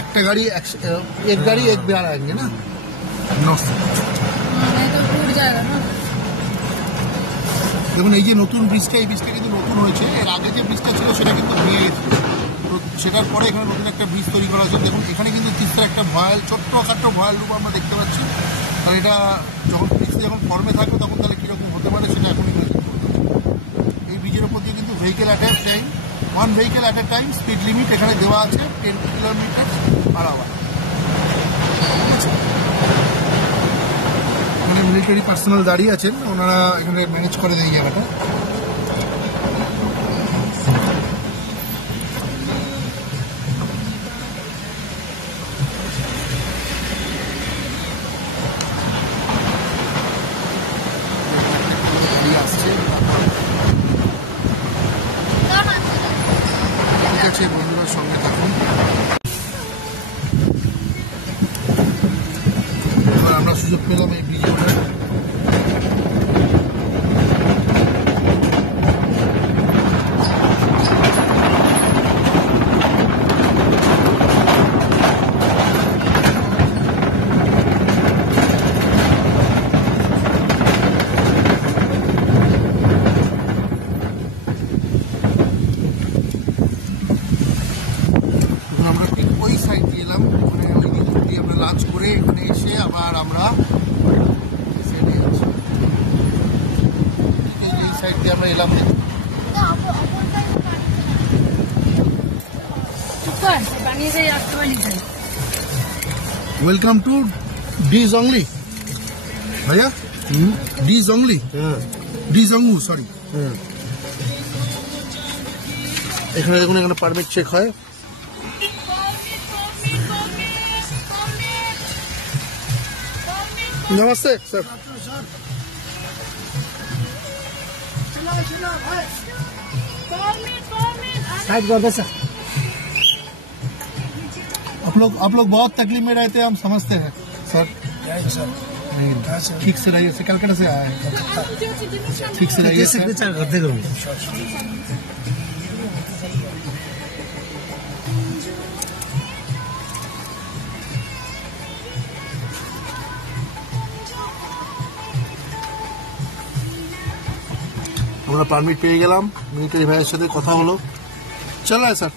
একটা গাড়ি এক গাড়ি এক বেড়া আएंगे না। দেখুন এই যে নতুন ব্রিজটা, এই ব্রিজটা কিন্তু নতুন হয়েছে। এর আগে যে ব্রিজটা ছিল সেটা কিন্তু ভেঙে গেছিল, তো সেটার পরে এখানে নতুন একটা ব্রিজ তৈরি করা হয়েছে। দেখুন এখানে কিন্তু তিস্তার একটা ভয়াল, ছোট্টখাট্ট ভয়াল রূপ আমরা দেখতে পাচ্ছি। আর এটা যখন ব্রিজটা যখন ফর্মে থাকবে তখন তাহলে কীরকম হতে পারে সেটা এখনই ইমাজিন করতে হবে। এই ব্রিজের উপর দিয়ে কিন্তু vehicle at a time, 1 vehicle at a time, speed limit এখানে দেওয়া আছে 10 কিলোমিটার পার আওয়ার। এখানে মিলিটারি পার্সোনাল দাঁড়িয়ে আছেন, ওনারা এখানে ম্যানেজ করে দেয় এই জায়গাটা। সুযোগ পেলাম এই ব্রিজে ওঠার। আমরা ঠিক ওই সাইড দিয়ে এলাম, ওখানে ওই দিক দিয়ে আমরা লাঞ্চ করে এখানে এসে আবার আমরা এই সাইডে যাচ্ছি। এই সাইড দিয়ে আমরা এলাম। বানিয়ে যাই আসতে পারি যাই। ওয়েলকাম টু ডি জংলি ভাইয়া, ডি জংলি, ডি জংউ, সরি। এখানে দেখুন, এখানে পারমিট চেক হয়। नमस्ते सर। आप लोग बहुत तकलीफ में रहते हैं, हम समझते हैं सर। ठीक से रहिए, कलकत्ता से आए हैं, ठीक से रहिए सर। আমরা পারমিট পেয়ে গেলাম, মিলিটারি ভাইয়ের সাথে কথা হলো, চল স্যার।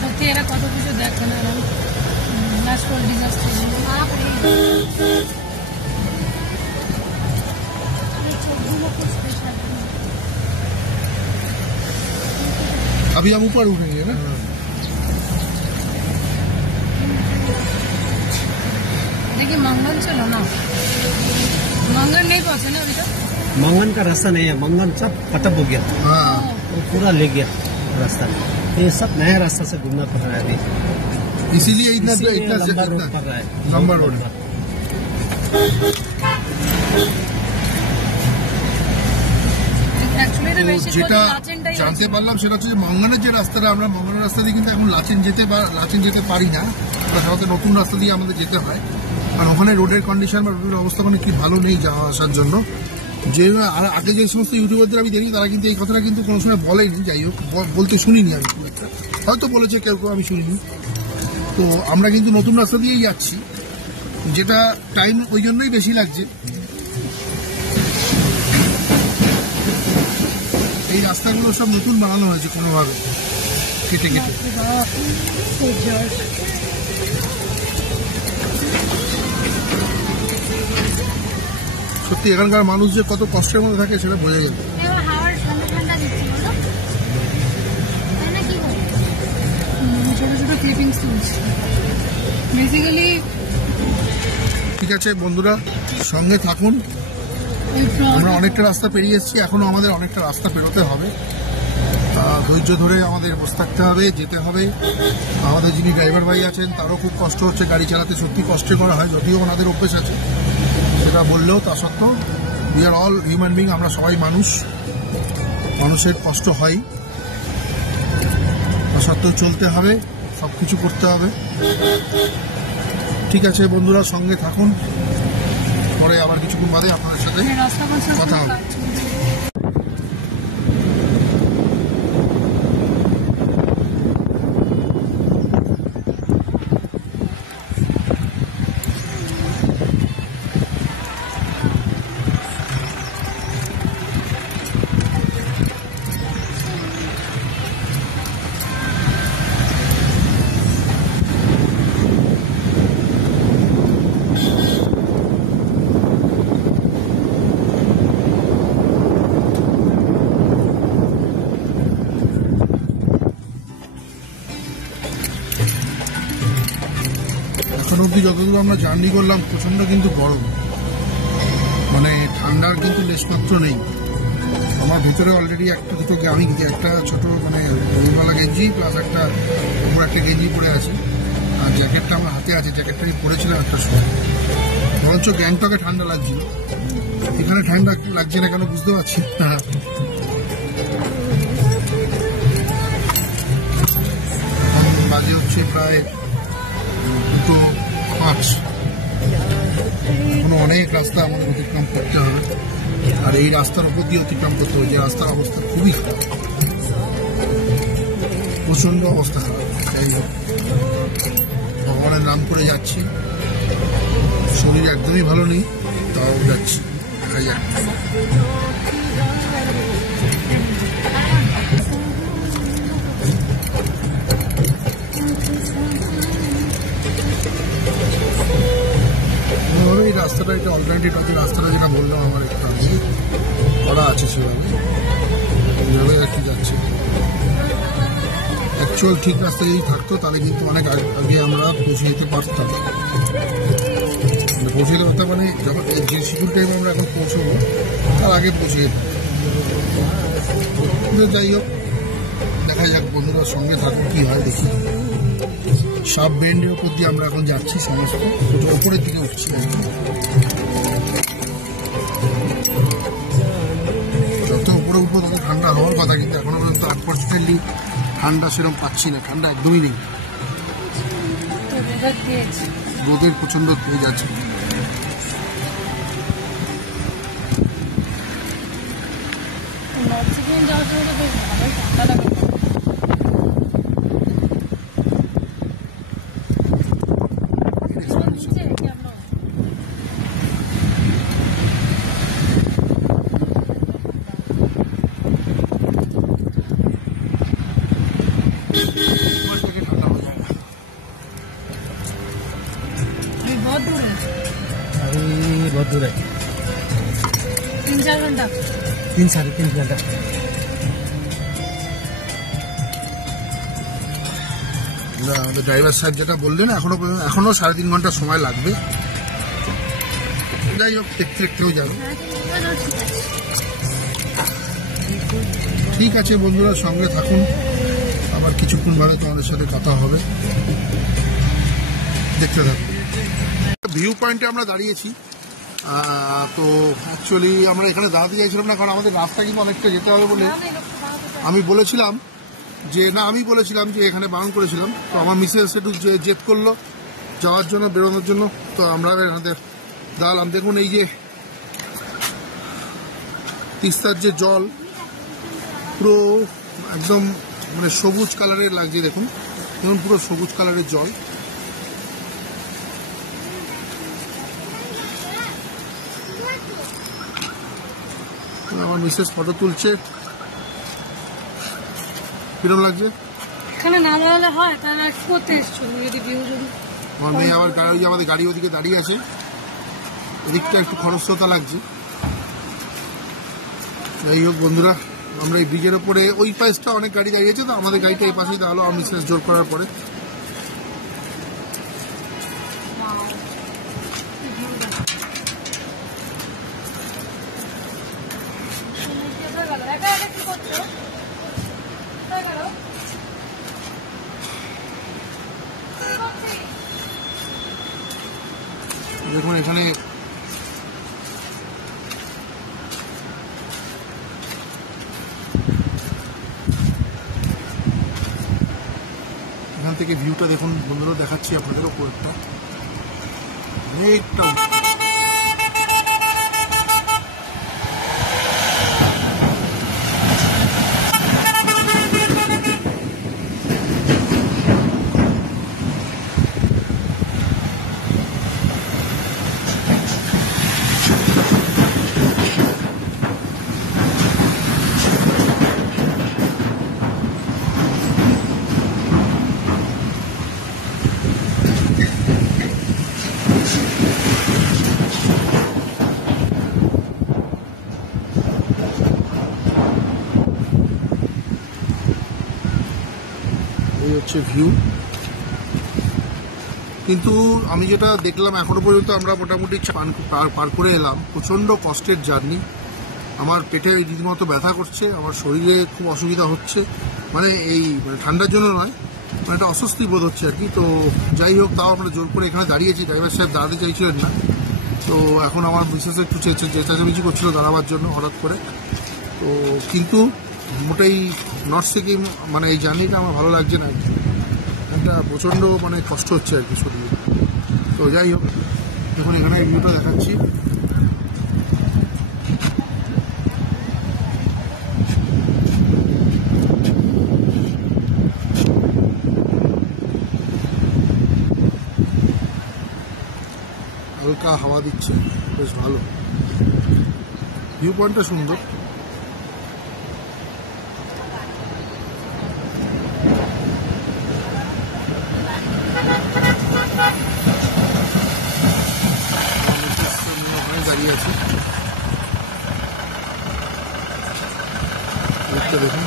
সত্যি এরা কত কিছু দেখে না, ন্যাশনাল ডিজাস্টার। अभी हम ऊपर उठेंगे ना। देखिए मंगन चलो ना, मंगन नहीं पहुंचे ना अभी तक। मंगन का रास्ता नहीं है, मंगन सब खत्म हो गया, हाँ, वो पूरा ले गया रास्ता। ये सब नया रास्ता से घूमना पड़ रहा है अभी, इसीलिए इतना लंबा रोड पड़ रहा है, लंबा रोड। যেটা জানতে পারলাম সেটা হচ্ছে যে মঙ্গনের যে রাস্তাটা, আমরা মঙ্গনের রাস্তা দিয়ে কিন্তু এখন লাচেন যেতে পারি না, সাধারণত নতুন রাস্তা দিয়ে আমাদের যেতে হয়, কারণ ওখানে রোডের কন্ডিশন বা রোডের অবস্থা মানে কি ভালো নেই যাওয়া আসার জন্য। যে আগে যে সমস্ত ইউটিউবারদের আমি দেখি তারা কিন্তু এই কথাটা কিন্তু কোনো সময় বলেনি, যাই হোক বলতে শুনিনি আমি খুব একটা, হয়তো বলেছে কেউ কেউ, আমি শুনিনি। তো আমরা কিন্তু নতুন রাস্তা দিয়েই যাচ্ছি, যেটা টাইম ওই জন্যই বেশি লাগছে। এই রাস্তাগুলো সব নতুন বানানো হয়েছে কোনোভাবে কেটে কেটে। সত্যি এখানকার মানুষ যে কত কষ্টের মধ্যে থাকে সেটা বোঝা গেল। ছোট ছোট ক্লিপিংস বেসিক্যালি। ঠিক আছে বন্ধুরা, সঙ্গে থাকুন। আমরা অনেকটা রাস্তা পেরিয়ে এসেছি, এখনো আমাদের অনেকটা রাস্তা পেরোতে হবে, ধৈর্য ধরে আমাদের বসে থাকতে হবে, যেতে হবে। আমাদের যিনি ড্রাইভার ভাই আছেন তারও খুব কষ্ট হচ্ছে, গাড়ি চালাতে সত্যি কষ্টে করা হয়, যদিও ওনাদের অভ্যেস আছে সেটা বললেও তা সত্ত্বেও we are all human being, আমরা সবাই মানুষ, মানুষের কষ্ট হয়, তা সত্ত্বেও চলতে হবে, সব কিছু করতে হবে। ঠিক আছে বন্ধুরা, সঙ্গে থাকুন, পরে আবার কিছুক্ষণ বাদে আপনাদের সাথে কথা হবে। এখন অব্দি যতদূর আমরা জার্নি করলাম প্রচন্ড কিন্তু গরম, মানে ঠান্ডার কিন্তু লেশমাত্র নেই। আমার ভিতরে অলরেডি একটা দুটো আমি একটা ছোট মানে গরমওয়ালা গেঞ্জি প্লাস একটা উপর একটা গেঞ্জি পরে আছে, আর জ্যাকেটটা আমার হাতে আছে, জ্যাকেটটা আমি পরেছিলাম একটা সময়। বরঞ্চ গ্যাংটকে ঠান্ডা লাগছিল, এখানে ঠান্ডা লাগছে না কেন বুঝতে পারছি না। হচ্ছে প্রায় 2:05। এখনো অনেক রাস্তা আমাদের অতিক্রম করতে হবে, আর এই রাস্তার উপর দিয়ে অতিক্রম করতে হবে যে রাস্তার অবস্থা খুবই খারাপ, প্রচন্ড অবস্থা খারাপ। যাই হোক, ভগবানের নাম করে যাচ্ছি, শরীর একদমই ভালো নেই, তাও যাচ্ছি, দেখা যাক। এই রাস্তাটা একটা অল্টারনেটিভ আছে, রাস্তাটা যেটা বললাম আমার একটু আগে করা আছে সেভাবে, এইভাবে আর কি যাচ্ছে। অ্যাকচুয়াল ঠিক রাস্তা যদি থাকতো তাহলে কিন্তু অনেক আগে আমরা পৌঁছে যেতে পারতাম। পৌঁছে যেতে পারতাম মানে যখন যে শিডিউল টাইমে আমরা এখন পৌঁছবো তার আগে পৌঁছে যেতাম। যাই হোক, দেখা যাক, বন্ধুরা সঙ্গে থাকুন, কি হয় দেখি। সাব বেন্ডের উপর দিয়ে আমরা এখন যাচ্ছি, সমস্ত ওপরের দিকে উঠছি। যত উপরে উঠবো তত ঠান্ডা হওয়ার কথা, কিন্তু এখনো পর্যন্ত আনফর্চুনেটলি ঠান্ডা সেরকম পাচ্ছি না, ঠান্ডা একদমই নেই, রোদের প্রচন্ড তেজ আছে। बहुत दूर है, 3-4 घंटा, 3-3.5 घंटा। আমাদের ড্রাইভার সাহেব যেটা বললেন, এখনো 3.5 ঘন্টা সময় লাগবে। যাই হোক, দেখতে দেখতেও যাবে। ঠিক আছে বন্ধুরা, সঙ্গে থাকুন, আবার কিছুক্ষণ বাদে তোমাদের সাথে কথা হবে, দেখতে থাকুন। ভিউ পয়েন্টে আমরা দাঁড়িয়েছি, তো অ্যাকচুয়ালি আমরা এখানে দাঁড়াতে চাইছিলাম না, কারণ আমাদের রাস্তা কিন্তু অনেকটা যেতে হবে বলে আমি বলেছিলাম যে এখানে বারণ করেছিলাম। তো আমার মিসেস একটু জেদ করলো যাওয়ার জন্য, বেরোনোর জন্য, তো আমরা এখানে দাঁড়ালাম। দেখুন এই যে তিস্তার যে জল, পুরো একদম মানে সবুজ কালারের লাগছে, দেখুন পুরো সবুজ কালারের জল। আমার মিসেস ফটো তুলছে, কিরম লাগছে? এখানে না দাঁড়ালে হয়, তাহলে কি করতে এসছো? যদি ভিউ যদি আমার মেয়ে আবার আমাদের গাড়ি ওদিকে দাঁড়িয়ে আছে, এদিকটা একটু খরস্রোতা লাগছে। যাই হোক বন্ধুরা, আমরা এই ব্রিজের ওপরে, ওই পাশটা অনেক গাড়ি দাঁড়িয়েছে, তো আমাদের গাড়িটা এই পাশেই দাঁড়ালো। আমি মিসেস জোর করার পরে দেখুন এখানে এখান থেকে ভিউটা দেখুন বন্ধুরা, দেখাচ্ছি আপনাদের উপরটা অনেকটা। হচ্ছে ভিউ। কিন্তু আমি যেটা দেখলাম এখনো পর্যন্ত আমরা মোটামুটি পার করে এলাম। প্রচণ্ড কষ্টের জার্নি, আমার পেটে রীতিমতো ব্যথা করছে, আমার শরীরে খুব অসুবিধা হচ্ছে, মানে এই ঠান্ডার জন্য নয়, মানে একটা অস্বস্তি বোধ হচ্ছে আর কি। তো যাই হোক, তাও আমরা জোর করে এখানে দাঁড়িয়েছি, ড্রাইভার সাহেব দাঁড়াতে চাইছিলেন না। তো এখন আমার বিশেষ একটু চেঁচামেচি করছিল দাঁড়াবার জন্য হঠাৎ করে। তো কিন্তু মোটেই নর্থ সিকিম মানে এই জার্নিটা আমার ভালো লাগছে না। একটা প্রচণ্ড মানে কষ্ট হচ্ছে আর কি শরীরে। তো যাই হোক, দেখুন এখানে ভিউটা দেখাচ্ছি। হালকা হাওয়া দিচ্ছে, বেশ ভালো, ভিউ পয়েন্টটা সুন্দর। দাঁড়িয়ে আছে, দেখুন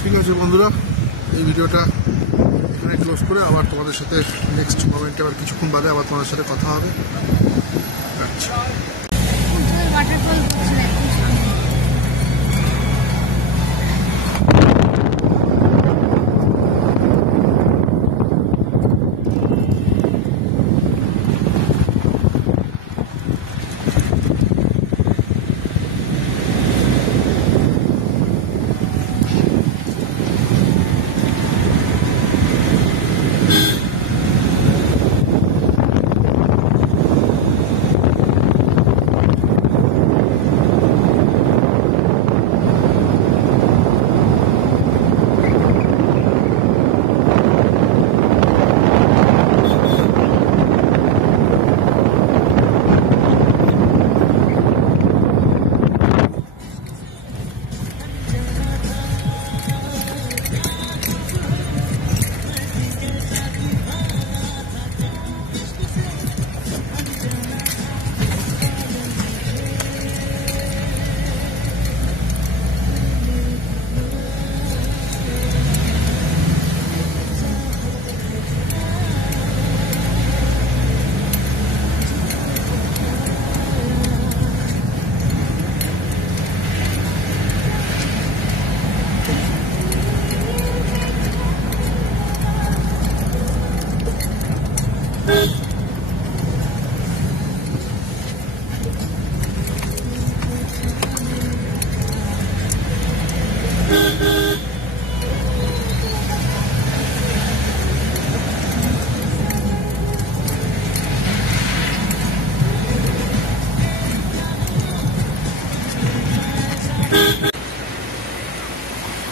ঠিক আছে বন্ধুরা, এই ভিডিওটা এখানে ক্লোজ করে আবার তোমাদের সাথে নেক্সট মোমেন্টে আবার কিছুক্ষণ বাদে আবার তোমাদের সাথে কথা হবে। আচ্ছা, ওয়াটারফল করছিল এখন সামনে।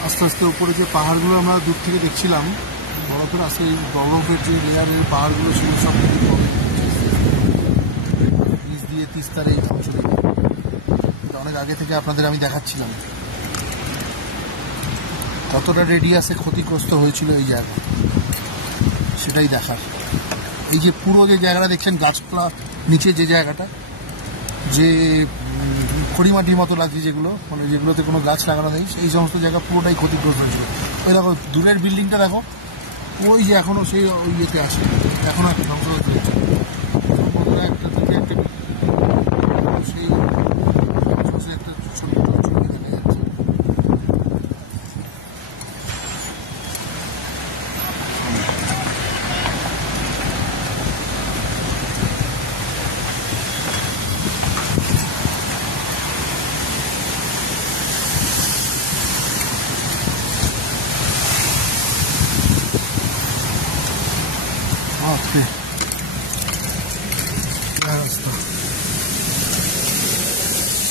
আস্তে আস্তে উপরে যে পাহাড়গুলো আমরা দূর থেকে দেখছিলাম, বরফের আস্তে বরফের যে লেয়ারের পাহাড়গুলো সেগুলো সব থেকে নিচ দিয়ে তিস্তার এই অংশ থেকে অনেক আগে থেকে আপনাদের আমি দেখাচ্ছিলাম কতটা রেডিয়াসে ক্ষতিগ্রস্ত হয়েছিল এই জায়গা, সেটাই দেখার। এই যে পুরো যে জায়গাটা দেখছেন গাছপালা নিচে যে জায়গাটা, যে খড়িমাটির মতো লাগছে যেগুলো, মানে যেগুলোতে কোনো গাছ লাগানো নেই, এই সমস্ত জায়গা পুরোটাই ক্ষতিগ্রস্ত হয়েছিল। ওই দেখো দূরের বিল্ডিংটা দেখো, ওই যে এখনো সেই ওই ইয়েতে আসে, এখনো একটা ধ্বংস হয়ে চলেছে। একটা থেকে একটা সেই একটা ছোট ছবি দেখা যাচ্ছে। রাস্তা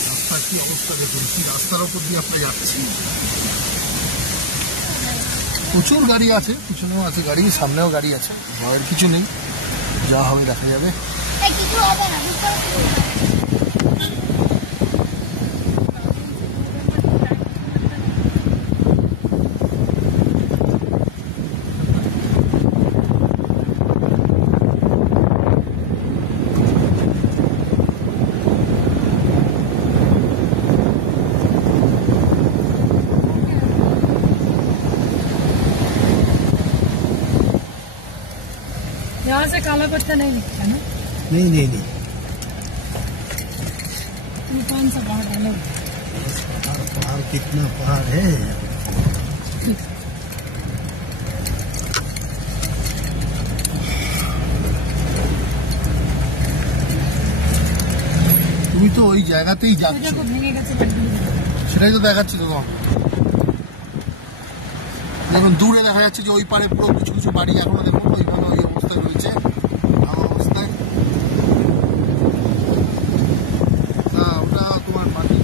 রাস্তার কি অবস্থা দেখুন, কি রাস্তার উপর দিয়ে আমরা যাচ্ছি। প্রচুর গাড়ি আছে, পিছনেও আছে গাড়ি, সামনেও গাড়ি আছে, ভয়ের কিছু নেই, যা হবে দেখা যাবে। কিছু হবে না, यहाँ से काला पत्थर नहीं दिखता ना? नहीं नहीं नहीं, ये कौन सा पहाड़ है? पहाड़ कितना पहाड़ है। তুমি তো ওই জায়গাতেই যাচ্ছ, ভেঙে গেছে। সেটাই তো দেখাচ্ছি তো তোমার। দেখুন দূরে দেখা যাচ্ছে যে ওই পারে পুরো কিছু কিছু বাড়ি এখনো দেখুন ওইভাবে ওই অবস্থায় রয়েছে, আমার অবস্থায়। না ওটা তোমার মাটি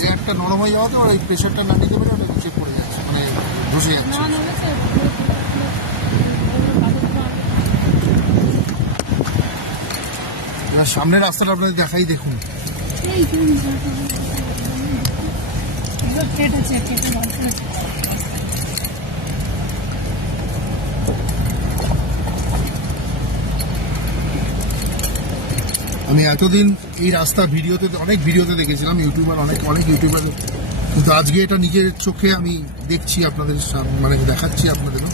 লেয়ারটা নরম হয়ে যাওয়াতে ওর এই প্রেশারটা না নিতে পারে ওটা নিচে পড়ে যাচ্ছে, মানে ধসে যাচ্ছে। এবার সামনের রাস্তাটা আপনাদের দেখাই, দেখুন কেটেছে, কেটে বার করেছে। আমি এতদিন এই রাস্তা ভিডিওতে অনেক ভিডিওতে দেখেছিলাম, ইউটিউবার অনেক ইউটিউবার, কিন্তু আজকে এটা নিজের চোখে আমি দেখছি, আপনাদের মানে দেখাচ্ছি আপনাদেরও।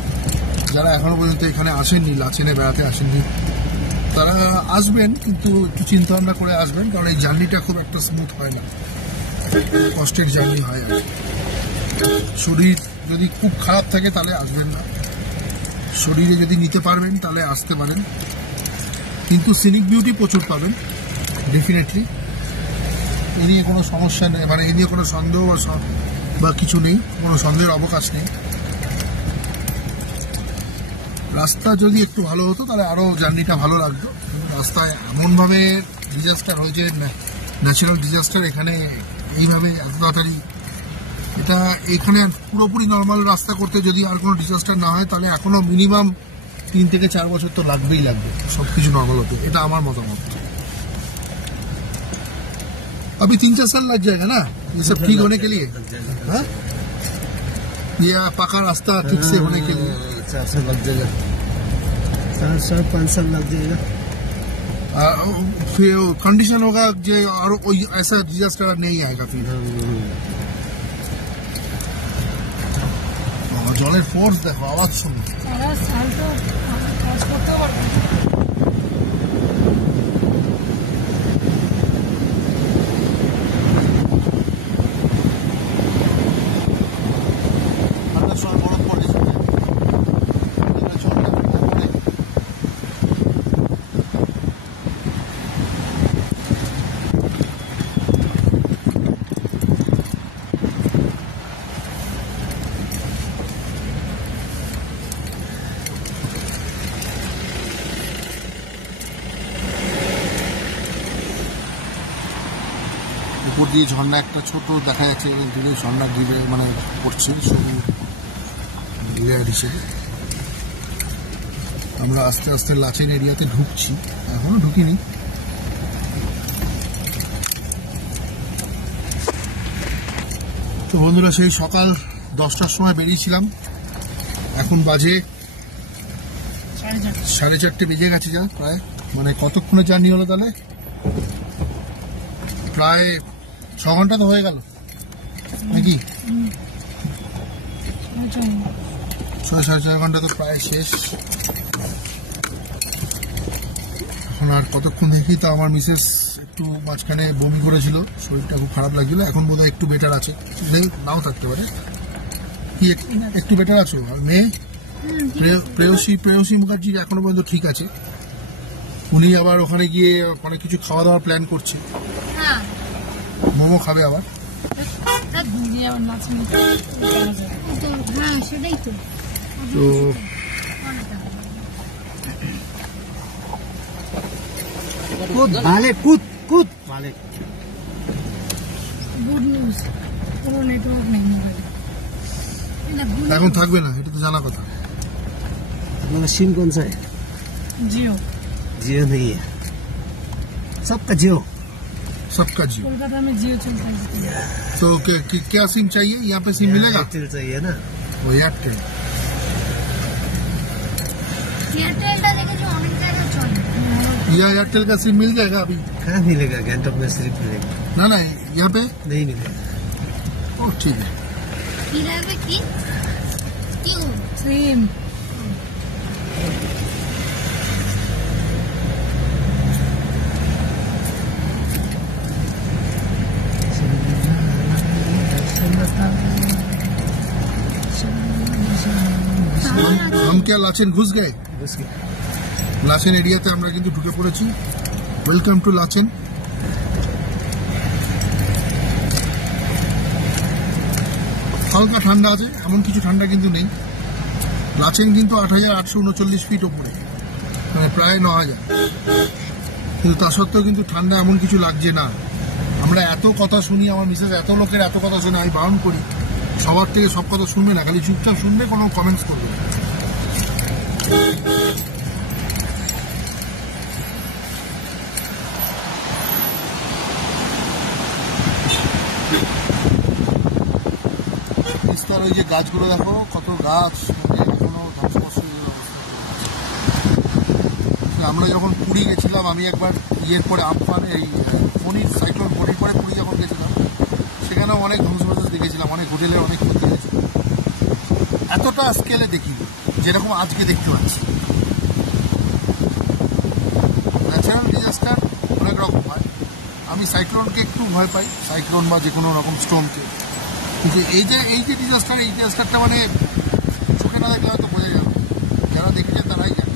যারা এখনো পর্যন্ত এখানে আসেননি, লাচেনে বেড়াতে আসেননি, তারা আসবেন, কিন্তু একটু চিন্তা ভাবনা করে আসবেন, কারণ এই জার্নিটা খুব একটা স্মুথ হয় না, কষ্টের জার্নি হয়। আর শরীর যদি খুব খারাপ থাকে তাহলে আসবেন না, শরীরে যদি নিতে পারবেন তাহলে আসতে পারেন, কিন্তু সিনিক বিউটি প্রচুর পাবেন ডেফিনেটলি, এ নিয়ে কোনো সমস্যা নেই, মানে এ নিয়ে কোনো সন্দেহ বা কিছু নেই, কোনো সন্দেহের অবকাশ নেই। রাস্তা যদি একটু ভালো হতো তাহলে আরও জার্নিটা ভালো লাগতো। রাস্তায় এমনভাবে ডিজাস্টার হয়েছে, ন্যাচারাল ডিজাস্টার, এখানে এইভাবে এত তাড়াতাড়ি এটা এখানে পুরোপুরি নর্মাল রাস্তা করতে যদি আর কোনো ডিজাস্টার না হয় তাহলে এখনো মিনিমাম 3 থেকে 4 বছর তো লাগবেই লাগবে সব কিছু নর্মাল হতে, এটা আমার মতামত। अभी 3-4 साल लग जाएगा ना ये सब ठीक होने के लिए, हाँ? ये पक्का रास्ता ठीक से होने के लिए 4 साल लग जाएगा, 4-5 साल लग जाएगा। फिर कंडीशन होगा जो और ऐसा डिजास्टर नहीं आएगा फिर। জলের ফোর্স দেখো, আওয়াজ শুনো। সারা সাল তো কাজ করতেও পারবে না। ঠান্ডার সময় বরফ পড়ে সেখানে। এবার ঝড়টা পড়ে। উপর দিয়ে ঝর্ণা একটা ছোট দেখা যাচ্ছে, দূরে ঝর্ণা দিলে মানে পড়ছে সবু লেয়ার হিসেবে। আমরা আস্তে আস্তে লাচেন এরিয়াতে ঢুকছি, এখনো ঢুকিনি। তো বন্ধুরা সেই সকাল 10টার সময় বেরিয়েছিলাম, এখন বাজে 4:30 বেজে গেছে যা প্রায়, মানে কতক্ষণে জার্নি হলো তাহলে? প্রায় 6 ঘন্টা তো হয়ে গেল নাকি? 6-4.5 ঘন্টা তো প্রায় শেষ। এখন আর কতক্ষণ দেখি, তো আমার মিসেস একটু মাঝখানে বমি করেছিল, শরীরটা খুব খারাপ লাগছিল, এখন বোধহয় একটু বেটার আছে, নাও থাকতে পারে। কি একটু বেটার আছো? আর মেয়ে প্রেয়সী মুখার্জি এখনো পর্যন্ত ঠিক আছে, উনি আবার ওখানে গিয়ে অনেক কিছু খাওয়া দাওয়ার প্ল্যান করছে, হ্যাঁ মোমো খাবে আবার। হ্যাঁ সেটাই তো। তো কুদ মালিক। গুড নিউজ, কোনো নেটওয়ার্ক নেই মোবাইলে। এখন থাকবে না, এটা তো জানা কথা। हमारा सिम कौन सा है? जियो। जियो नहीं है, सबका जियो। सबका जियो। कोलकाता में जियो चलता है। तो क्या सिम चाहिए? यहाँ पे सिम मिलेगा? एयरटेल चाहिए ना। वो एयरटेल। এয়ারটেলটা দেখেছি অনেক জায়গায় চলে। यह एयरटेल का सिम मिल जाएगा अभी? कहाँ मिलेगा? गैंगटॉक में सिर्फ मिलेगा, ना ना यहाँ पे नहीं मिलेगा। ओ ठीक है। কি লাগবে কি? কিউ सिम क्या लाचेन घुस गए? লাচেন এরিয়াতে আমরা কিন্তু ঢুকে পড়েছি। Welcome to Lachen. হালকা ঠান্ডা আছে, এমন কিছু ঠান্ডা কিন্তু নেই। লাচেন কিন্তু 8,839 ফিট ওপরে, মানে প্রায় 9,000, কিন্তু তা সত্ত্বেও কিন্তু ঠান্ডা এমন কিছু লাগছে না। আমরা এত কথা শুনি, আমার মিসেস এত লোকের এত কথা শুনে, আমি বারণ করি সবার থেকে সব কথা শুনবে না, খালি চুপচাপ শুনবে, কোনো কমেন্টস করবে না। বিস্তার ওই যে গাছগুলো দেখো, কত গাছ, মানে এখনো ধ্বংসপ্রাপ্তির অবস্থা। আমরা যখন পুরী গেছিলাম, আমি একবার ইয়ের পরে আমফান এই ফণির সাইক্লোন ফণির পরে পুরী যখন গেছিলাম, সেখানেও অনেক ধ্বংসপ্রাপ্তি দেখেছিলাম, অনেক হোটেলের অনেক ক্ষতি হয়েছে। এতটা স্কেলে দেখি যেরকম আজকে দেখতে পাচ্ছি। ন্যাচারাল ডিজাস্টার অনেক রকম হয়, আমি সাইক্লোনকে একটু ভয় পাই, সাইক্লোন বা যে কোনো রকম স্টর্মকে। কিন্তু এই যে ডিজাস্টারটা মানে চোখে না দেখলে হয়তো বোঝা যাবে, যারা দেখেছে তারাই জানে।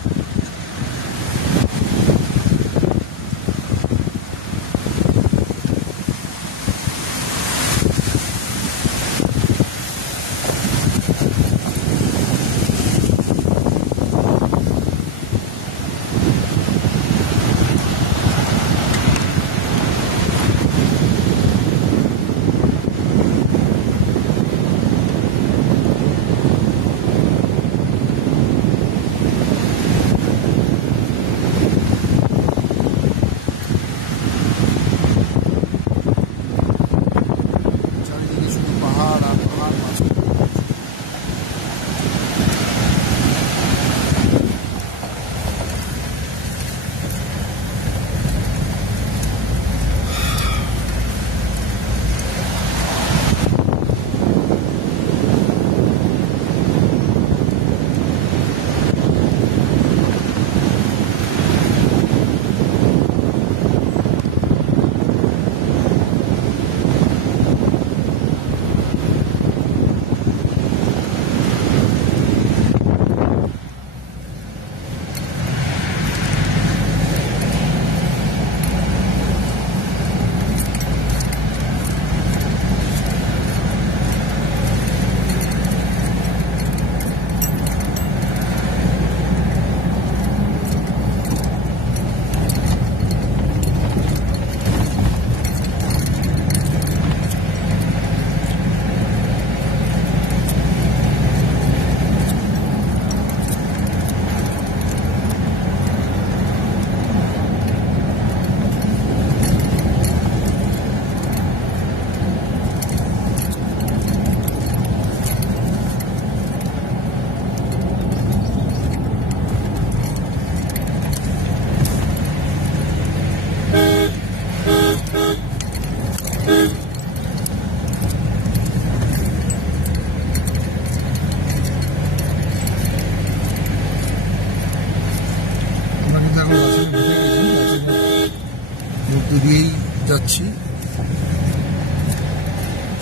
মধ্যে দিয়েই যাচ্ছি,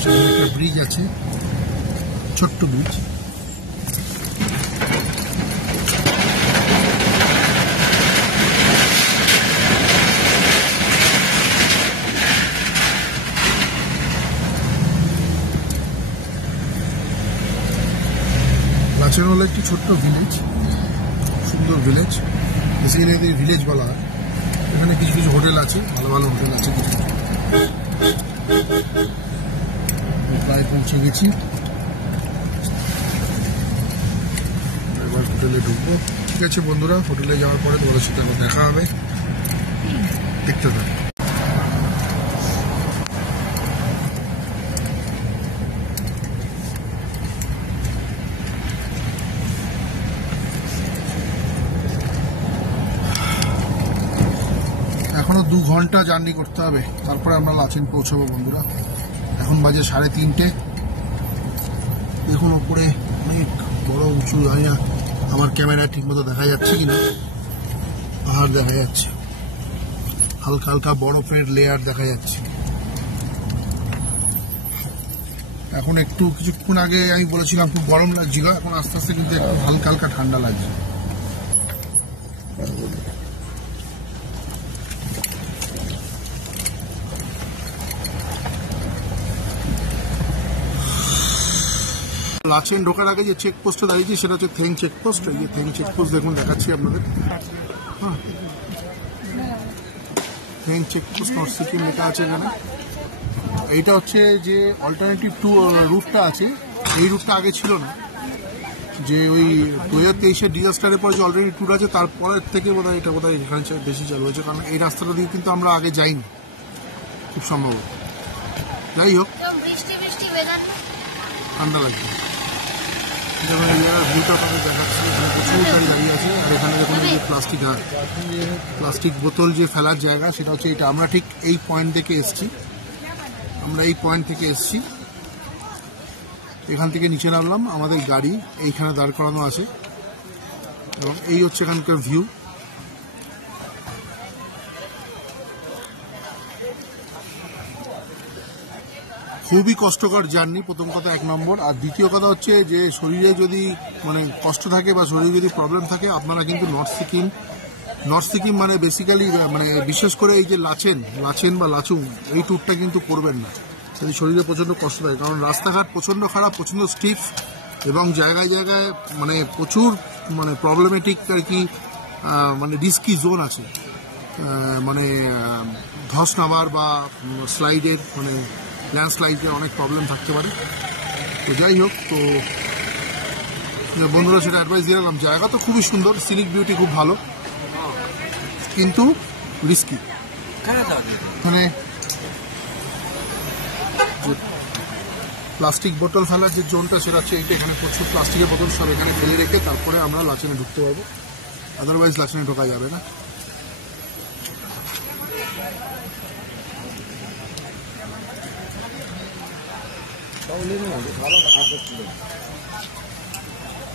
সেখানে একটা ব্রিজ আছে, ছোট্ট ব্রিজ। লাচেন হলো একটি ছোট্ট ভিলেজ, সুন্দর ভিলেজ, বেসিক্যালি এদের ভিলেজ বলা হয়। এখানে কিছু কিছু হোটেল আছে, ভালো ভালো হোটেল আছে। প্রায় পৌঁছে গেছি, এবার হোটেলে ঢুকবো। ঠিক আছে বন্ধুরা, হোটেলে যাওয়ার পরে তোমাদের সাথে আবার দেখা হবে, দেখতে থাকো। এখনো 2 ঘন্টা জার্নি করতে হবে, তারপরে আমরা লাচেন পৌঁছাবো বন্ধুরা। এখন বাজে 3:30। দেখুন উপরে অনেক বড় উঁচু, জানি না আমার ক্যামেরায় ঠিক মতো দেখা যাচ্ছে কিনা, পাহাড় দেখা যাচ্ছে, হালকা হালকা বরফের লেয়ার দেখা যাচ্ছে। এখন একটু কিছুক্ষণ আগে আমি বলেছিলাম খুব গরম লাগছিল, এখন আস্তে আস্তে কিন্তু একটু হালকা হালকা ঠান্ডা লাগছে। লাচেন ঢোকার আগে যে চেকপোস্টে দাঁড়িয়েছি সেটা হচ্ছে থেং চেকপোস্ট। এই যে থেং চেকপোস্ট দেখুন দেখাচ্ছি আপনাদের। হ্যাঁ, থেং চেকপোস্ট নর্থ সিকিম লেখা আছে এখানে। এইটা হচ্ছে যে অল্টারনেটিভ রুটটা আছে, এই রুটটা আগে ছিল না। যে ওই 2023-এর ডিজাস্টারের পর যে অলরেডি ট্যুর আছে তারপরের থেকে বোধহয় এটা বোধহয় এখানে বেশি চালু হয়েছে, কারণ এই রাস্তাটা দিয়ে কিন্তু আমরা আগে যাইনি খুব সম্ভবত। যাই হোক, বৃষ্টি বৃষ্টি ওয়েদার ঠান্ডা লাগছে। যেমন এই জায়গার ভিউটা আপনাদের দেখাচ্ছি, এখানে প্রচুর গাড়ি দাঁড়িয়ে আছে। আর এখানে দেখুন যে প্লাস্টিক বোতল যে ফেলার জায়গা সেটা হচ্ছে এটা। আমরা ঠিক এই পয়েন্ট থেকে এসছি, এখান থেকে নিচে নামলাম, আমাদের গাড়ি এইখানে দাঁড় করানো আছে এবং এই হচ্ছে এখানকার ভিউ। খুবই কষ্টকর জার্নি, প্রথম কথা 1 নম্বর। আর দ্বিতীয় কথা হচ্ছে যে শরীরে যদি মানে কষ্ট থাকে বা শরীরে যদি প্রবলেম থাকে, আপনারা কিন্তু নর্থ সিকিম মানে বেসিক্যালি মানে বিশেষ করে এই যে লাচেন বা লাচুং এই ট্যুরটা কিন্তু করবেন না যদি শরীরে প্রচণ্ড কষ্ট থাকে, কারণ রাস্তাঘাট প্রচণ্ড খারাপ, প্রচণ্ড স্টিফ এবং জায়গায় জায়গায় মানে প্রচুর মানে প্রবলেমেটিক আর কি, মানে রিস্কি জোন আছে, মানে ধস নামার বা স্লাইডের মানে ল্যান্ডস্লাইডের অনেক প্রবলেম থাকতে পারে। তো যাই হোক, তো বন্ধুরা সেটা অ্যাডভাইস দিয়ে দিলাম। জায়গা তো খুবই সুন্দর, সিনিক বিউটি খুব ভালো, কিন্তু রিস্কি। মানে প্লাস্টিক বোতল ফেলার যে জোনটা সেটা হচ্ছে এইটা, এখানে প্রচুর প্লাস্টিকের বোতল সব এখানে ফেলে রেখে তারপরে আমরা লাচেনে ঢুকতে পারবো, আদারওয়াইজ লাচেনে ঢোকা যাবে না।